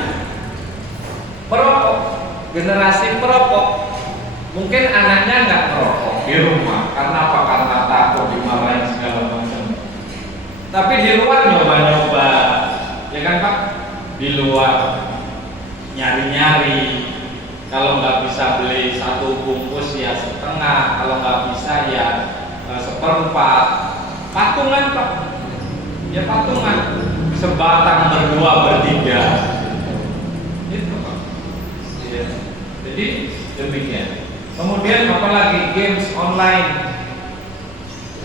perokok, generasi perokok. Mungkin anaknya nggak merokok di rumah, karena apa? Karena takut dimarahin segala macam. Tapi di luar nyoba-nyoba, ya kan Pak? Di luar nyari-nyari. Kalau nggak bisa beli satu bungkus ya setengah, kalau nggak bisa ya seperempat. Patungan Pak, ya patungan. Sebatang berdua bertiga. Itu Pak. Ya. Jadi demikian. Kemudian apalagi games online,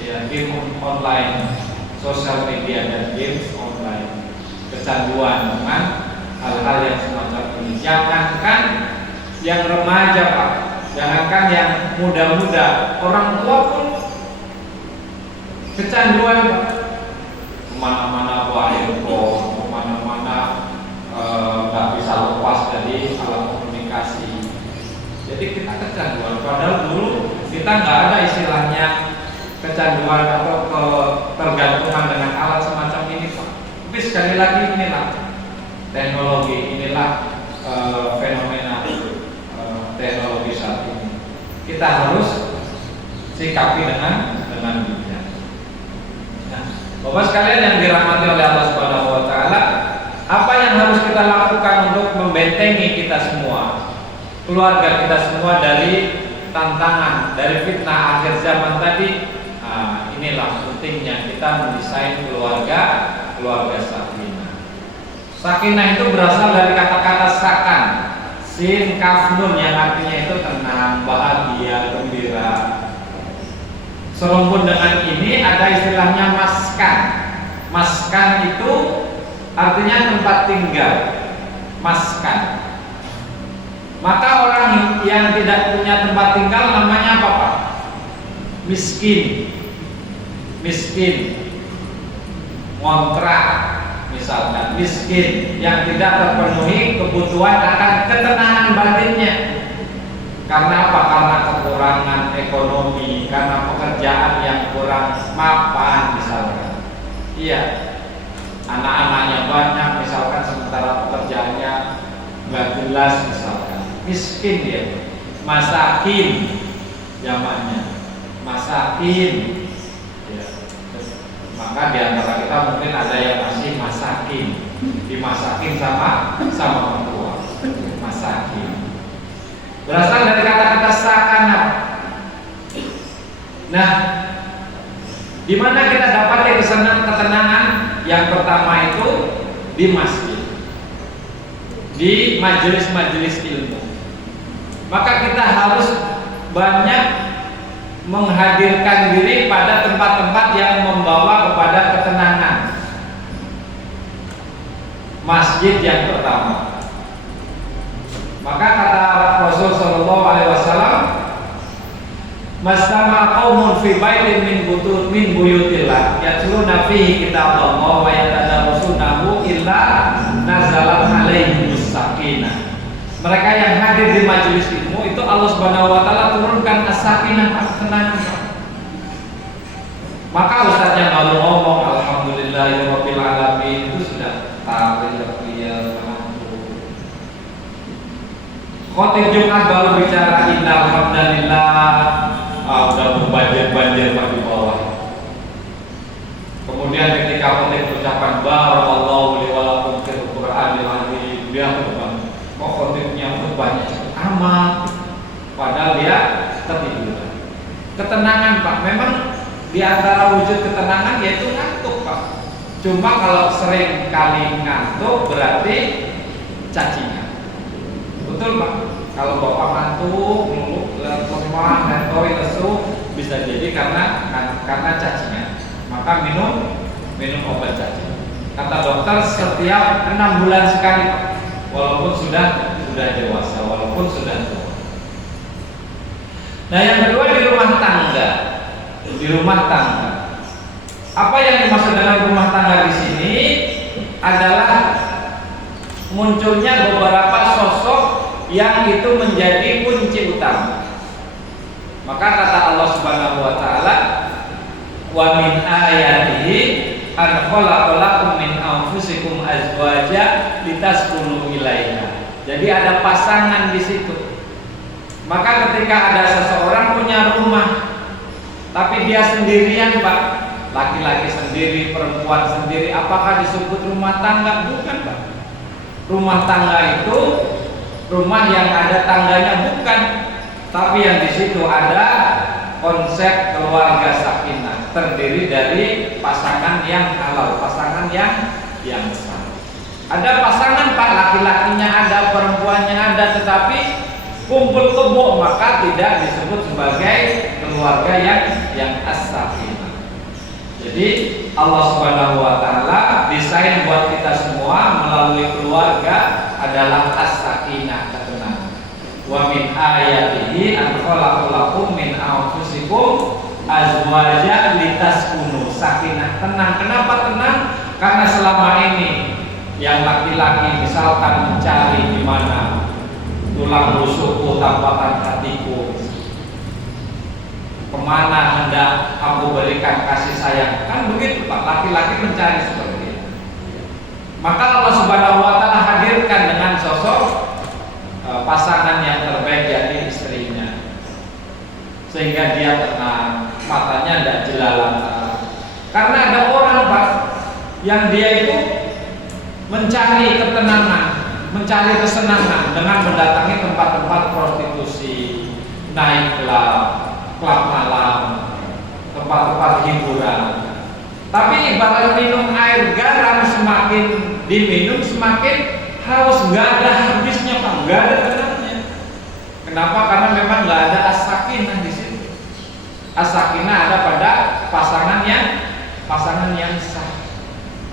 ya game online, sosial media dan games online, kecanduan dengan hal-hal yang semacam ini. Jangankan yang remaja Pak, jangankan yang muda-muda, orang tua pun kecanduan Pak. Kemana-mana bawa handphone, kemana-mana nggak bisa lepas dari alat komunikasi. Jadi kita kecanduan. Padahal dulu kita nggak ada istilahnya kecanduan atau ketergantungan dengan alat semacam ini Pak. Tapi sekali lagi inilah teknologi, inilah fenomena teknologi saat ini. Kita harus sikapi dengan bijak. Nah, Bapak sekalian yang dirahmati oleh Allah Subhanahu wa taala, apa yang harus kita lakukan untuk membentengi kita semua, keluarga kita semua dari tantangan, dari fitnah akhir zaman tadi? Nah, inilah pentingnya kita mendesain keluarga sakinah. Sakinah itu berasal dari kata-kata sakan, sin kaf nun, yang artinya itu tenang, bahagia, gembira. Serumpun dengan ini ada istilahnya maskan. Maskan itu artinya tempat tinggal. Maskan. Maka orang yang tidak punya tempat tinggal namanya apa Pak? Miskin. Miskin. Ngontrak misalkan, miskin yang tidak terpenuhi kebutuhan akan ketenangan batinnya. Karena apa? Karena kekurangan ekonomi, karena pekerjaan yang kurang mapan misalkan. Iya, anak-anaknya banyak misalkan, sementara pekerjaannya nggak jelas misalkan. Miskin dia, masakin zamannya, masakin. Ya. Maka di antara kita mungkin ada yang masih masakin, dimasakin sama orang tua, masakin. Berasal dari kata-kata sakana. Nah, di mana kita dapat ketenangan? Yang pertama itu di masjid, di majelis-majelis ilmu. Maka kita harus banyak menghadirkan diri pada tempat-tempat yang membawa kepada ketenangan. Masjid yang pertama. Maka kata Rasul Shallallahu Alaihi Wasallam, "Mastama qaumun fi baitin min buyutillah yatluna fihi kitaballah wa yatadarusunahu illa nazalat alaihimus sakinah." Mereka yang hadir di majelis ilmu itu Allah Subhanahu wa taala turunkan as-sakinah, ketenangan. Maka ustaznya baru ngomong alhamdulillahirabbil alamin itu sudah tabriyah. Khotib Jumat baru bicara innal hamdalillah, udah berbanjir-banjir di bawah. Kemudian ketika khotib ucapan barakallahu li wa lakum fil Qur'anil azim, dia berbangun. Kok khotibnya banyak cepet amat, padahal dia ketiduran. Ketenangan Pak, memang di antara wujud ketenangan yaitu ngantuk Pak. Cuma kalau sering kali ngantuk berarti cacingan. Betul Pak. Kalau bapak ngantuk, lemah, ngantuk, lesu, bisa jadi karena cacingan. Maka minum obat cacing. Kata dokter setiap 6 bulan sekali Pak. Walaupun sudah dewasa, walaupun sudah tua. Nah yang kedua di rumah tangga. Di rumah tangga. Apa yang dimaksud dengan rumah tangga di sini adalah munculnya beberapa sosok yang itu menjadi kunci utama. Maka kata Allah Subhanahu wa taala, "Wa min ayatihi an khalaqalakum min anfusikum azwaja litaskunu ilaiha Jadi ada pasangan di situ. Maka ketika ada seseorang punya rumah, tapi dia sendirian Pak, laki-laki sendiri, perempuan sendiri, apakah disebut rumah tangga? Bukan Pak. Rumah tangga itu rumah yang ada tangganya, bukan. Tapi yang di situ ada konsep keluarga sakinah, terdiri dari pasangan yang halal, pasangan yang sah. Ada pasangan Pak, laki-lakinya ada, perempuannya ada, tetapi kumpul kebo, maka tidak disebut sebagai keluarga yang as-sakinah. Jadi Allah Subhanahu wa taala desain buat kita semua melalui keluarga adalah as-sakinah, ketenangan. Wa min ayatihi an khalaqalakum min anfusikum azwaja litaskunu, sakinah, tenang. Kenapa tenang? Karena selama ini yang laki-laki misalkan mencari di mana tulang rusukku, tampakan hatiku, kemana hendak aku berikan kasih sayang, kan begitu Pak, laki-laki mencari seperti itu. Maka Allah Subhanahu wa taala hadirkan dengan sosok pasangan yang terbaik, yakni istrinya, sehingga dia tenang, matanya tidak jelalatan. Karena ada orang Pak yang dia itu mencari ketenangan, mencari kesenangan dengan mendatangi tempat-tempat prostitusi, naik klub malam, tempat-tempat hiburan. Tapi ibarat minum air garam, semakin diminum semakin haus, nggak ada habisnya Pak, nggak ada tenangnya. Kenapa? Karena memang nggak ada as-sakinah di situ. As-sakinah ada pada pasangan yang sah.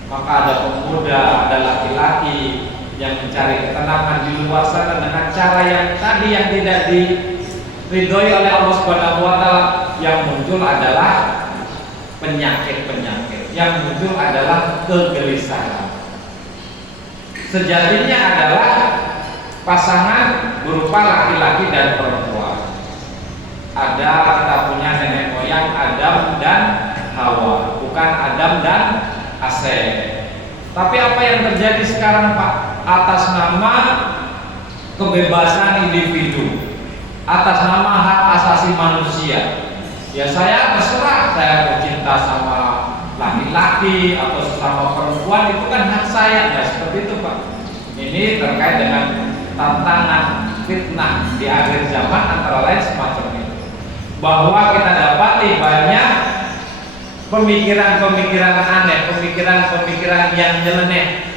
Maka ada pemuda, ada laki-laki yang mencari ketenangan di luar sana dengan cara yang tadi yang tidak diridhoi oleh Allah Subhanahu wa taala. Yang muncul adalah penyakit-penyakit, yang muncul adalah kegelisahan. Sejatinya adalah pasangan berupa laki-laki dan perempuan. Ada, kita punya nenek moyang Adam dan Hawa, bukan Adam dan Asep. Tapi apa yang terjadi sekarang Pak? Atas nama kebebasan individu, atas nama hak asasi manusia, ya saya terserah, saya mau cinta sama laki-laki atau sesama perempuan, itu kan hak saya. Nah seperti itu Pak. Ini terkait dengan tantangan fitnah di akhir zaman, antara lain semacam itu, bahwa kita dapati banyak pemikiran-pemikiran aneh, pemikiran-pemikiran yang nyeleneh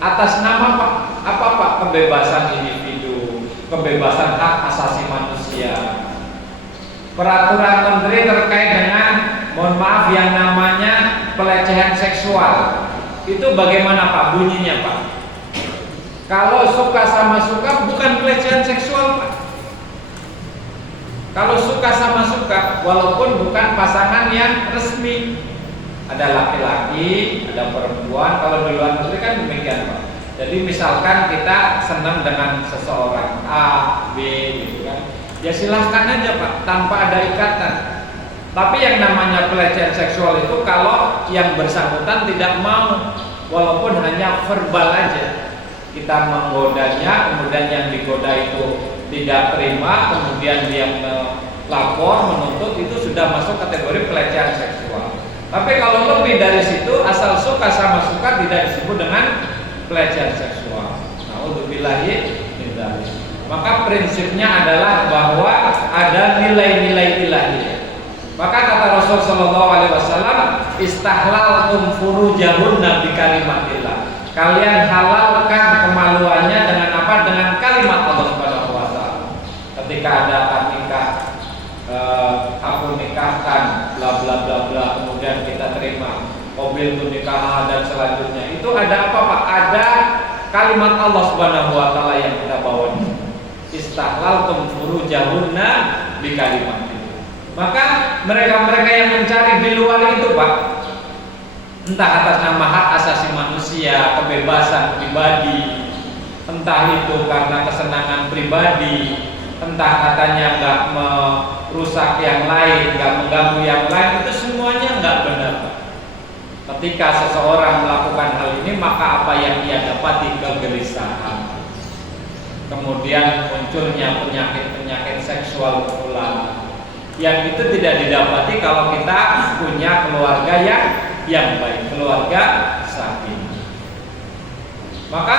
atas nama apa Pak? Kebebasan individu, kebebasan hak asasi manusia. Peraturan menteri terkait dengan, mohon maaf, yang namanya pelecehan seksual, itu bagaimana Pak bunyinya Pak? Kalau suka sama suka bukan pelecehan seksual Pak. Kalau suka sama suka, walaupun bukan pasangan yang resmi, ada laki-laki, ada perempuan. Kalau di luar negeri kan demikian Pak. Jadi misalkan kita senang dengan seseorang A, B, gitu kan, ya silahkan aja Pak, tanpa ada ikatan. Tapi yang namanya pelecehan seksual itu kalau yang bersangkutan tidak mau, walaupun hanya verbal aja, kita menggodanya, kemudian yang digoda itu tidak terima, kemudian dia melapor, menuntut, itu sudah masuk kategori pelecehan seksual. Tapi kalau lebih dari situ, asal suka sama suka, tidak disebut dengan pelecehan seksual. Na'udzubillahi min dzalik. Maka prinsipnya adalah bahwa ada nilai-nilai ilahi. Maka kata Rasul sallallahu alaihi wasallam, istahlaltum furujahunna bi kalimatillah. Kalian halalkan kemaluannya dengan apa? Dengan kalimat Allah Subhanahu wa taala. Ketika ada akad nikah, aku nikahkan bla bla bla bla, kemudian kita terima mobil nikah dan selanjutnya, itu ada apa Pak? Ada kalimat Allah Subhanahu wa taala yang kita bawa. Istahlaltum furujahunna bi kalimat. Maka mereka-mereka yang mencari di luar itu Pak, entah atas nama hak asasi manusia, kebebasan pribadi, entah itu karena kesenangan pribadi, entah katanya nggak merusak yang lain, nggak mengganggu yang lain, itu semuanya nggak benar. Ketika seseorang melakukan hal ini, maka apa yang ia dapati? Kegelisahan. kemudian munculnya penyakit-penyakit seksual berulang. Yang itu tidak didapati kalau kita punya keluarga yang baik, keluarga sakinah. Maka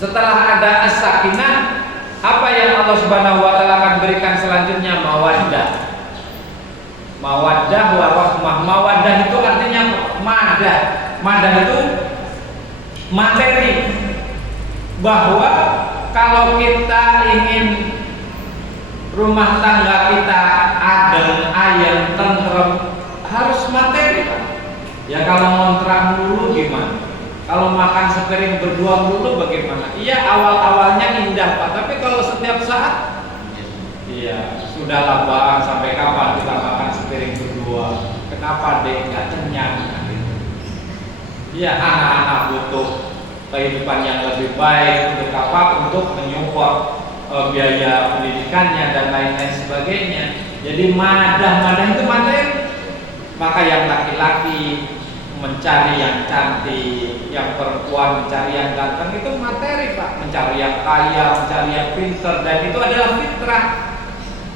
setelah ada as-sakinah, apa yang Allah Subhanahu wa taala akan berikan selanjutnya? Mawaddah. Mawaddah wa rahmah. Mawaddah itu artinya madah. Madah itu materi. Bahwa kalau kita ingin rumah tangga kita adem, ayem, tentrem, harus materi, Pak. Ya kalau ngontrak dulu gimana? Kalau makan sepiring berdua dulu bagaimana? Iya, awal-awalnya indah, Pak, tapi kalau setiap saat, iya, sudahlah Bang, sampai kapan kita makan sepiring berdua? Kenapa deh nggak kenyang? Iya, anak-anak butuh kehidupan yang lebih baik, untuk apa? Untuk menyupport biaya pendidikannya dan lain-lain sebagainya. Jadi madah itu materi. Maka yang laki-laki mencari yang cantik, yang perempuan mencari yang ganteng, itu materi, Pak. Mencari yang kaya, mencari yang pintar, dan itu adalah fitrah.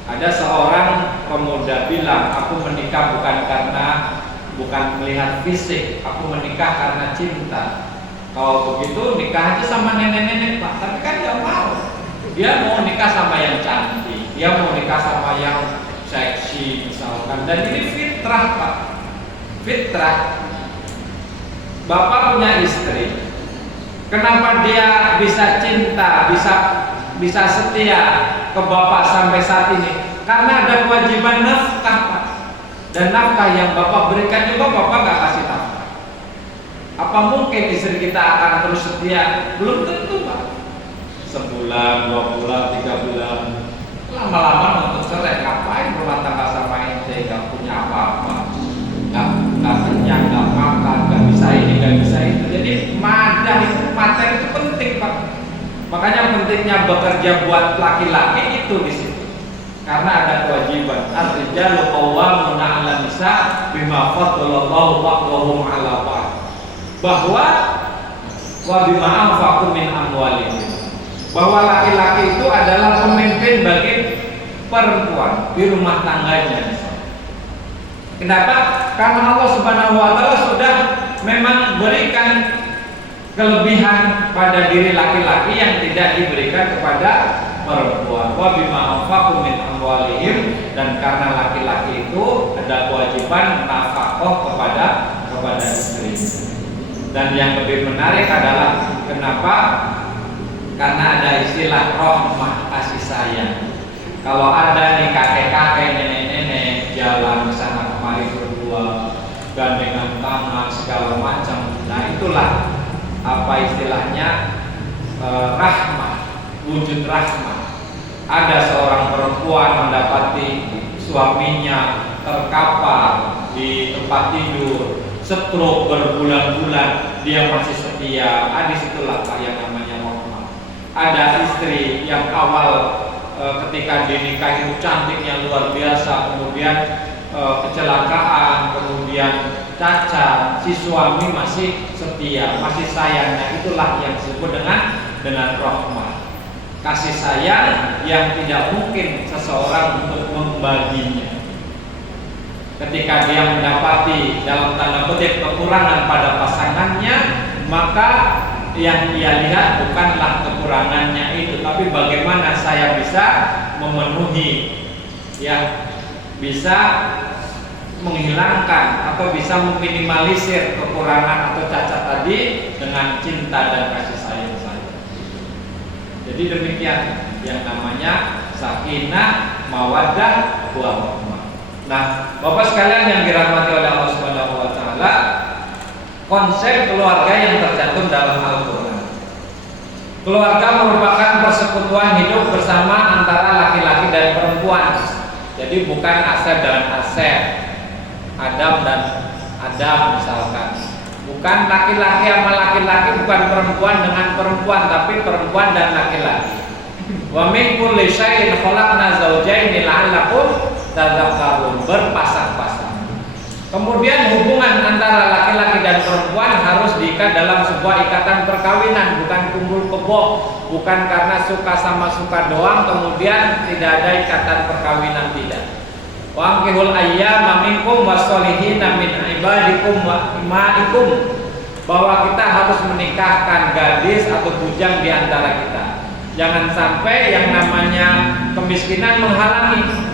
Ada seorang pemuda bilang, aku menikah bukan melihat fisik, aku menikah karena cinta. Kalau begitu nikah aja sama nenek-nenek, Pak. Tapi kan nggak mau. Dia mau nikah sama yang cantik, dia mau nikah sama yang seksi misalkan. Dan ini fitrah, Pak. Fitrah. Bapak punya istri. Kenapa dia bisa cinta, bisa setia ke bapak sampai saat ini? Karena ada kewajiban nafkah, Pak. Dan nafkah yang bapak berikan juga bapak nggak kasih nafkah. Apa mungkin istri kita akan terus setia? Belum tentu, Pak. Sebulan, 2 bulan, 3 bulan, lama-lama nonton cerai. Ngapain rumah tangga sama ente? Gak punya apa-apa, gak kenyang, gak makan, gak bisa ini, gak bisa itu. Jadi madah itu, materi itu penting, Pak. Makanya pentingnya bekerja buat laki-laki itu di situ. Karena ada kewajiban. Ar-rijalu qawwamuna 'alan nisa bima faddalallahu ba'dahum 'ala ba'd. Bahwa wa bima anfaqu min amwalihim. Bahwa laki-laki itu adalah pemimpin bagi perempuan di rumah tangganya. Kenapa? Karena Allah Subhanahu wa taala sudah memang berikan kelebihan pada diri laki-laki yang tidak diberikan kepada perempuan. Wa bima anfaqu min amwalihim, dan karena laki-laki itu ada kewajiban nafkah kepada istri. Dan yang lebih menarik adalah kenapa? Karena ada istilah rahmah, kasih sayang. Kalau ada nih kakek-kakek, nenek-nenek jalan ke sana kemari berdua, gandengan tangan segala macam. Nah itulah apa istilahnya, rahmah, wujud rahmah. Ada seorang perempuan mendapati suaminya terkapar di tempat tidur, stroke berbulan-bulan, dia masih setia. Disitulah yang namanya rahmah. Ada istri yang awal ketika dinikah itu cantiknya luar biasa, kemudian kecelakaan, kemudian cacat, si suami masih setia, masih sayang. Nah itulah yang disebut dengan rahmah, kasih sayang yang tidak mungkin seseorang untuk membaginya. Ketika dia mendapati dalam tanda kutip kekurangan pada pasangannya, maka yang dia lihat bukanlah kekurangannya itu, tapi bagaimana saya bisa memenuhi, ya, bisa menghilangkan atau bisa meminimalisir kekurangan atau cacat tadi dengan cinta dan kasih sayang saya. Jadi demikian yang namanya sakinah, mawaddah, wa rahmah. Nah, Bapak sekalian yang dirahmati oleh Allah Subhanahu wa taala, konsep keluarga yang tercantum dalam Al-Quran. Keluarga merupakan persekutuan hidup bersama antara laki-laki dan perempuan. Jadi bukan Asep dan Asep, Adam dan Adam misalkan. Bukan laki-laki sama laki-laki, bukan perempuan dengan perempuan, tapi perempuan dan laki-laki. Wa min kulli syai'in khalaqna zawjayn la'allakum tadhakkarun, berpasang-pasang. Kemudian hubungan antara laki-laki dan perempuan harus diikat dalam sebuah ikatan perkawinan, bukan kumpul kebo, bukan karena suka sama suka doang kemudian tidak ada ikatan perkawinan, tidak. Wa ankihul ayyama minkum wasolihina min ibadikum wa imaikum, bahwa kita harus menikahkan gadis atau bujang di antara kita. Jangan sampai yang namanya kemiskinan menghalangi.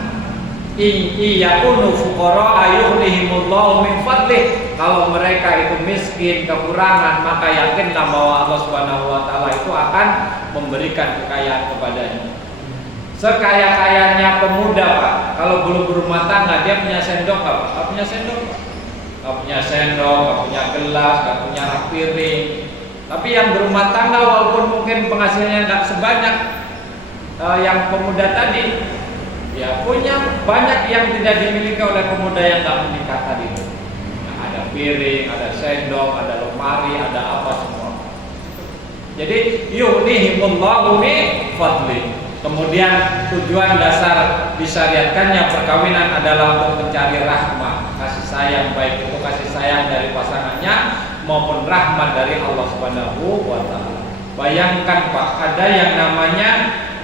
Iyakunu fuqara ayughnihimullahu min fadlih. Kalau mereka itu miskin, kekurangan, maka yakinlah bahwa Allah Subhanahu wa taala itu akan memberikan kekayaan kepadanya. Sekaya-kayanya pemuda, Pak, kalau belum berumah tangga dia punya sendok apa? Enggak punya sendok, Pak. Enggak punya sendok, enggak punya gelas, enggak punya rak piring. Tapi yang berumah tangga walaupun mungkin penghasilannya enggak sebanyak yang pemuda tadi, ya punya banyak yang tidak dimiliki oleh pemuda yang enggak menikah tadi. Nah, ada piring, ada sendok, ada lemari, ada apa semua. Jadi yughnihimullahu min fadli. Kemudian tujuan dasar disyariatkannya perkawinan adalah untuk mencari rahmat, kasih sayang, baik itu kasih sayang dari pasangannya maupun rahmat dari Allah Subhanahu wa taala. Bayangkan, Pak, ada yang namanya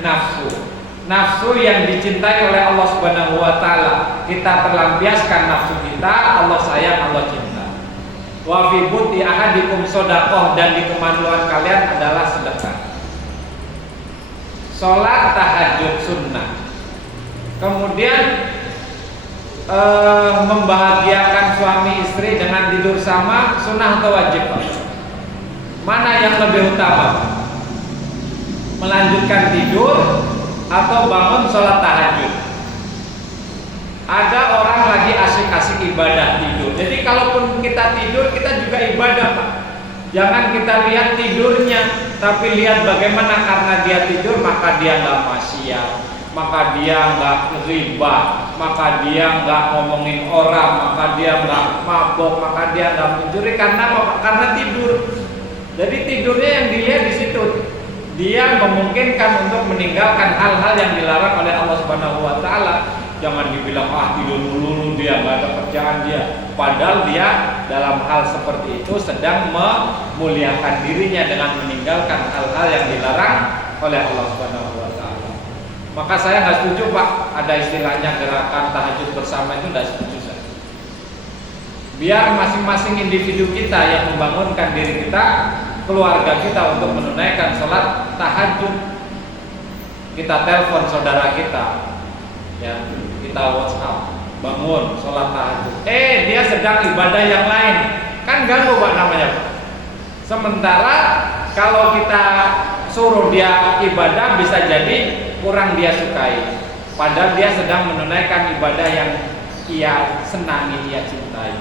nafsu. Nafsu yang dicintai oleh Allah Subhanahu wa taala. Kita terlampiaskan nafsu kita, Allah sayang, Allah cinta. Wa fi buti ahadikum shadaqah, dan di kemaluan kalian adalah sedekah. Sholat tahajud sunnah. Kemudian membahagiakan suami istri dengan tidur sama sunnah atau wajib, Pak? Mana yang lebih utama, Pak? Melanjutkan tidur atau bangun sholat tahajud? Ada orang lagi asik-asik ibadah tidur. Jadi kalaupun kita tidur, kita juga ibadah, Pak. Jangan kita lihat tidurnya, tapi lihat bagaimana karena dia tidur maka dia nggak maksiat, maka dia nggak riba, maka dia nggak ngomongin orang, maka dia nggak mabok, maka dia nggak mencuri karena tidur. Jadi tidurnya yang dilihat di situ, dia memungkinkan untuk meninggalkan hal-hal yang dilarang oleh Allah Subhanahu wa taala. Jangan dibilang tidur dulu dia, nggak ada kerjaan dia. Padahal dia dalam hal seperti itu sedang memuliakan dirinya dengan meninggalkan hal-hal yang dilarang oleh Allah Subhanahu wa taala. Maka saya nggak setuju, Pak, ada istilahnya gerakan tahajud bersama, itu nggak setuju saya. Biar masing-masing individu kita yang membangunkan diri kita, keluarga kita untuk menunaikan sholat tahajud. Kita telepon saudara kita, ya, kita WhatsApp, bangun sholat tahajud. Dia sedang ibadah yang lain, kan ganggu, Pak, namanya, Pak. Sementara kalau kita suruh dia ibadah, bisa jadi kurang dia sukai, padahal dia sedang menunaikan ibadah yang ia senangi, ia cintai.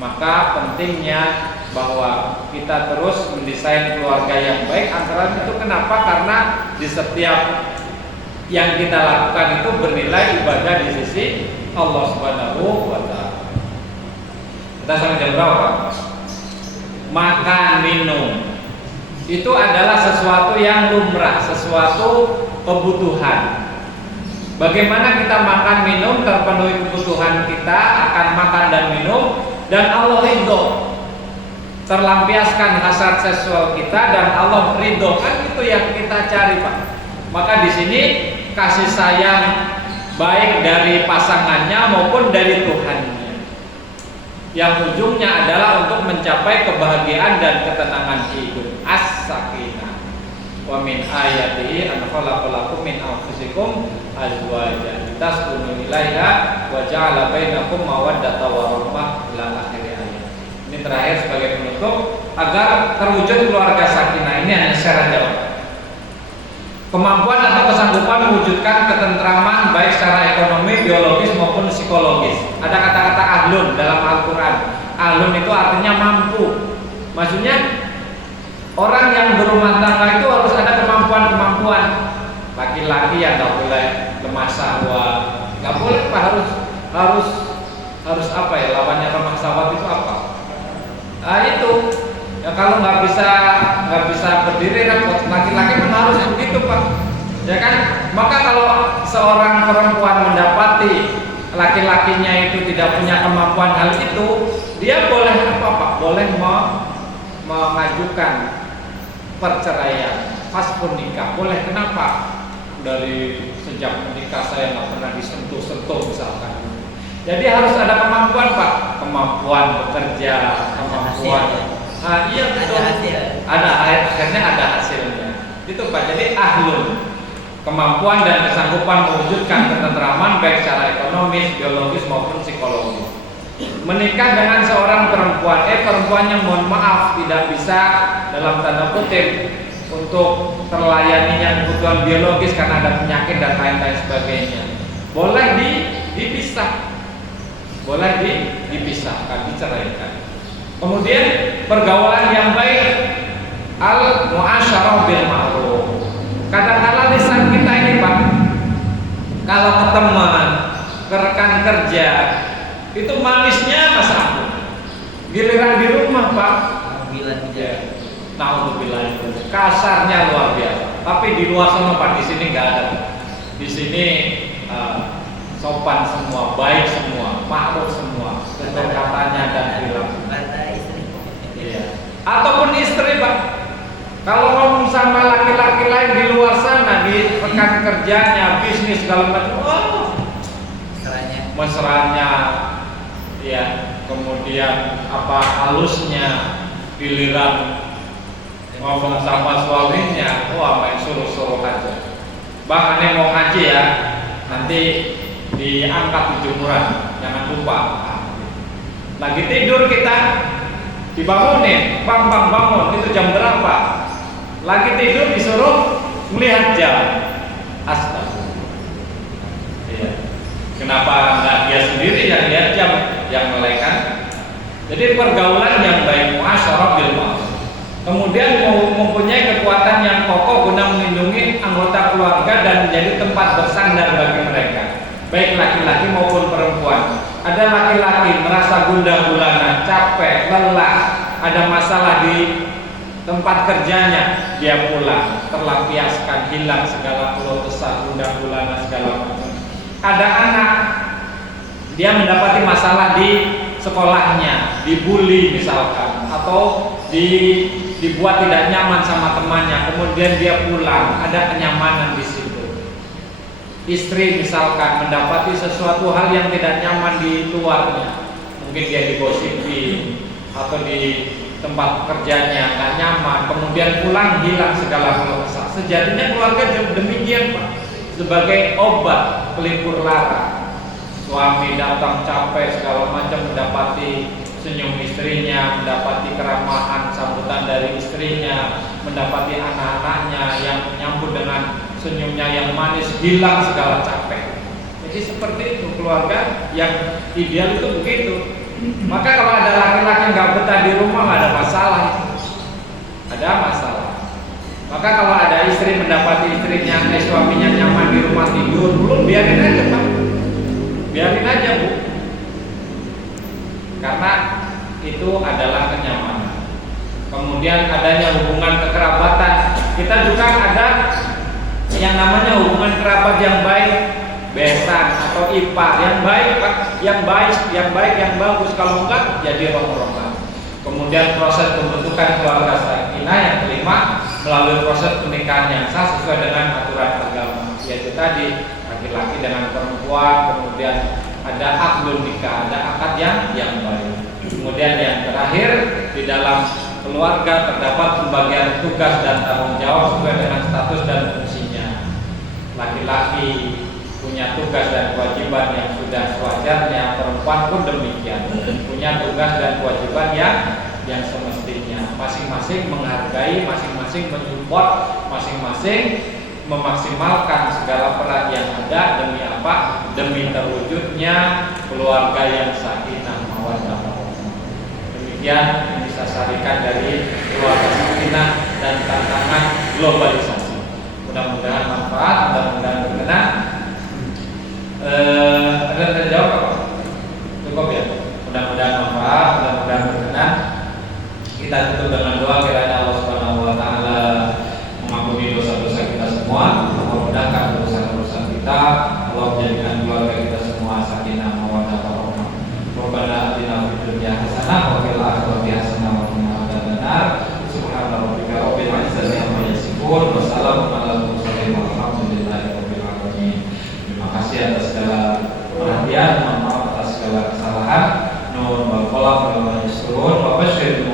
Maka pentingnya bahwa kita terus mendesain keluarga yang baik. Antara itu kenapa? Karena di setiap yang kita lakukan itu bernilai ibadah di sisi Allah Subhanahu wa taala. Kita sampai jam berapa? Makan, minum itu adalah sesuatu yang lumrah, sesuatu kebutuhan. Bagaimana kita makan minum terpenuhi kebutuhan kita akan makan dan minum, dan Allah ridho, terlampiaskan hasrat seksual kita dan Allah ridho, kan itu yang kita cari, Pak. Maka di sini kasih sayang baik dari pasangannya maupun dari Tuhannya, yang ujungnya adalah untuk mencapai kebahagiaan dan ketenangan hidup. As-sakinah. Wa min ayatihi an khalaqalakum min anfusikum azwajan taskunu ilaiha wa ja'ala bainakum mawaddatan wa rahmah ila akhir ayat. Ini terakhir sebagai penutup agar terwujud keluarga sakinah. Ini hanya syarat jawab. Kemampuan atau kesanggupan mewujudkan ketentraman baik secara ekonomi, biologis maupun psikologis. Ada kata-kata ahlun dalam Al-Quran. Ahlun itu artinya mampu. Maksudnya orang yang berumah tangga itu harus ada kemampuan-kemampuan. Laki-laki yang nggak boleh lemah syahwat, nggak boleh, Pak, harus apa ya, lawannya lemah syahwat itu apa? Itu ya, kalau nggak bisa berdiri repot. Laki-laki kan harus begitu, Pak, ya kan? Maka kalau seorang perempuan mendapati laki-lakinya itu tidak punya kemampuan hal itu, dia boleh apa Pak? Boleh mengajukan perceraian, faskhun nikah. Boleh. Kenapa? Dari sejak menikah saya nggak pernah disentuh-sentuh misalkan. Jadi harus ada kemampuan Pak, kemampuan bekerja, kemampuan. Nah, iya betul. Ada akhirnya ada hasilnya. Itu Pak. Jadi ahlun, kemampuan dan kesanggupan mewujudkan ketentraman baik secara ekonomis, biologis maupun psikologis. Menikah dengan seorang perempuan, perempuannya mohon maaf tidak bisa dalam tanda kutip untuk terlayaninya kebutuhan biologis karena ada penyakit dan lain-lain sebagainya. Boleh dipisah. Boleh dipisahkan, diceraikan. Kemudian pergaulan yang baik, al-mu'asyarah bil ma'ruf. Kadang-kadang lisan kita ini Pak, kalau ke teman, ke rekan kerja, itu manisnya Mas Abu. Giliran di rumah Pak, naudzubillah, kasarnya luar biasa. Tapi di luar sana Pak, di sini nggak ada. Di sini sopan semua, baik semua, ma'ruf semua, tutur katanya dan perilaku. Iya. Ataupun istri Pak, kalau ngomong sama laki-laki lain di luar sana, di rekan kerjanya, bisnis segala macam, mesranya, ya, kemudian apa halusnya, giliran ngomong sama suaminya, main suruh-suruh aja. Bang, aneh mau ngaji ya, nanti diangkat jemuran, jangan lupa. Lagi tidur kita dibangunin, bang bangun, itu jam berapa? Lagi tidur disuruh melihat jam. Astagfirullah. Iya. Kenapa nggak dia sendiri yang lihat jam, yang melaikan? Jadi pergaulan yang baik, muasyarah bil ma'ruf. Kemudian mempunyai kekuatan yang kokoh guna melindungi anggota keluarga dan menjadi tempat bersandar bagi mereka, baik laki-laki maupun perempuan. Ada laki-laki merasa gundah gulana, capek, lelah, ada masalah di tempat kerjanya, dia pulang terlampiaskan, hilang segala keluh kesah, gundah gulana segala macam. Ada anak, dia mendapati masalah di sekolahnya, dibully misalkan, atau dibuat tidak nyaman sama temannya, kemudian dia pulang, ada kenyamanan di situ. Istri misalkan mendapati sesuatu hal yang tidak nyaman di luarnya, mungkin dia digosipin atau di tempat kerjanya nggak nyaman, kemudian pulang hilang segala keluh kesah. Sejatinya keluarga demikian Pak, sebagai obat pelipur lara. Suami datang capek segala macam, mendapati senyum istrinya, mendapati keramahan sambutan dari istrinya, mendapati anak-anaknya yang menyambut dengan senyumnya yang manis, hilang segala capek. Jadi seperti itu keluarga yang ideal itu begitu. Maka kalau ada laki-laki nggak betah di rumah nggak ada masalah, ada masalah. Maka kalau ada istri mendapati istrinya, suaminya nyaman di rumah tidur, belum biarin aja Pak, biarin aja Bu, karena itu adalah kenyamanan. Kemudian adanya hubungan kekerabatan, kita juga ada yang namanya hubungan kerabat yang baik, besan atau ipar yang baik Pak, yang baik, yang bagus. Kalau enggak jadi rong-rongan. Kemudian proses pembentukan keluarga sakinah yang kelima melalui proses pernikahan yang sah sesuai dengan aturan agama, yaitu tadi laki-laki dengan perempuan, kemudian ada akdul nikah, ada akad yang baik. Kemudian yang terakhir, di dalam keluarga terdapat pembagian tugas dan tanggung jawab sesuai dengan status dan fungsinya. Laki-laki punya tugas dan kewajiban yang sudah sewajarnya, perempuan pun demikian, punya tugas dan kewajiban yang semestinya. Masing-masing menghargai, masing-masing menyupport, masing-masing memaksimalkan segala peran yang ada demi apa? Demi terwujudnya keluarga yang sakinah mawaddah warahmah. Demikian yang bisa sarikan dari keluarga sakinah dan tantangan globalisasi. Mudah-mudahan manfaat, mudah-mudahan berkenan. Ada yang terjawab apa? Cukup ya? Mudah-mudahan manfaat, mudah-mudahan berkenan. Kita tutup dengan doa, kiranya Allah Subhanahu wa taala mengampuni dosa-dosa kita semua, memudahkan urusan-urusan kita, Allah menjadikan keluarga kita semua sakinah yu'minun wal qalam wa ma yasturun wa basyiril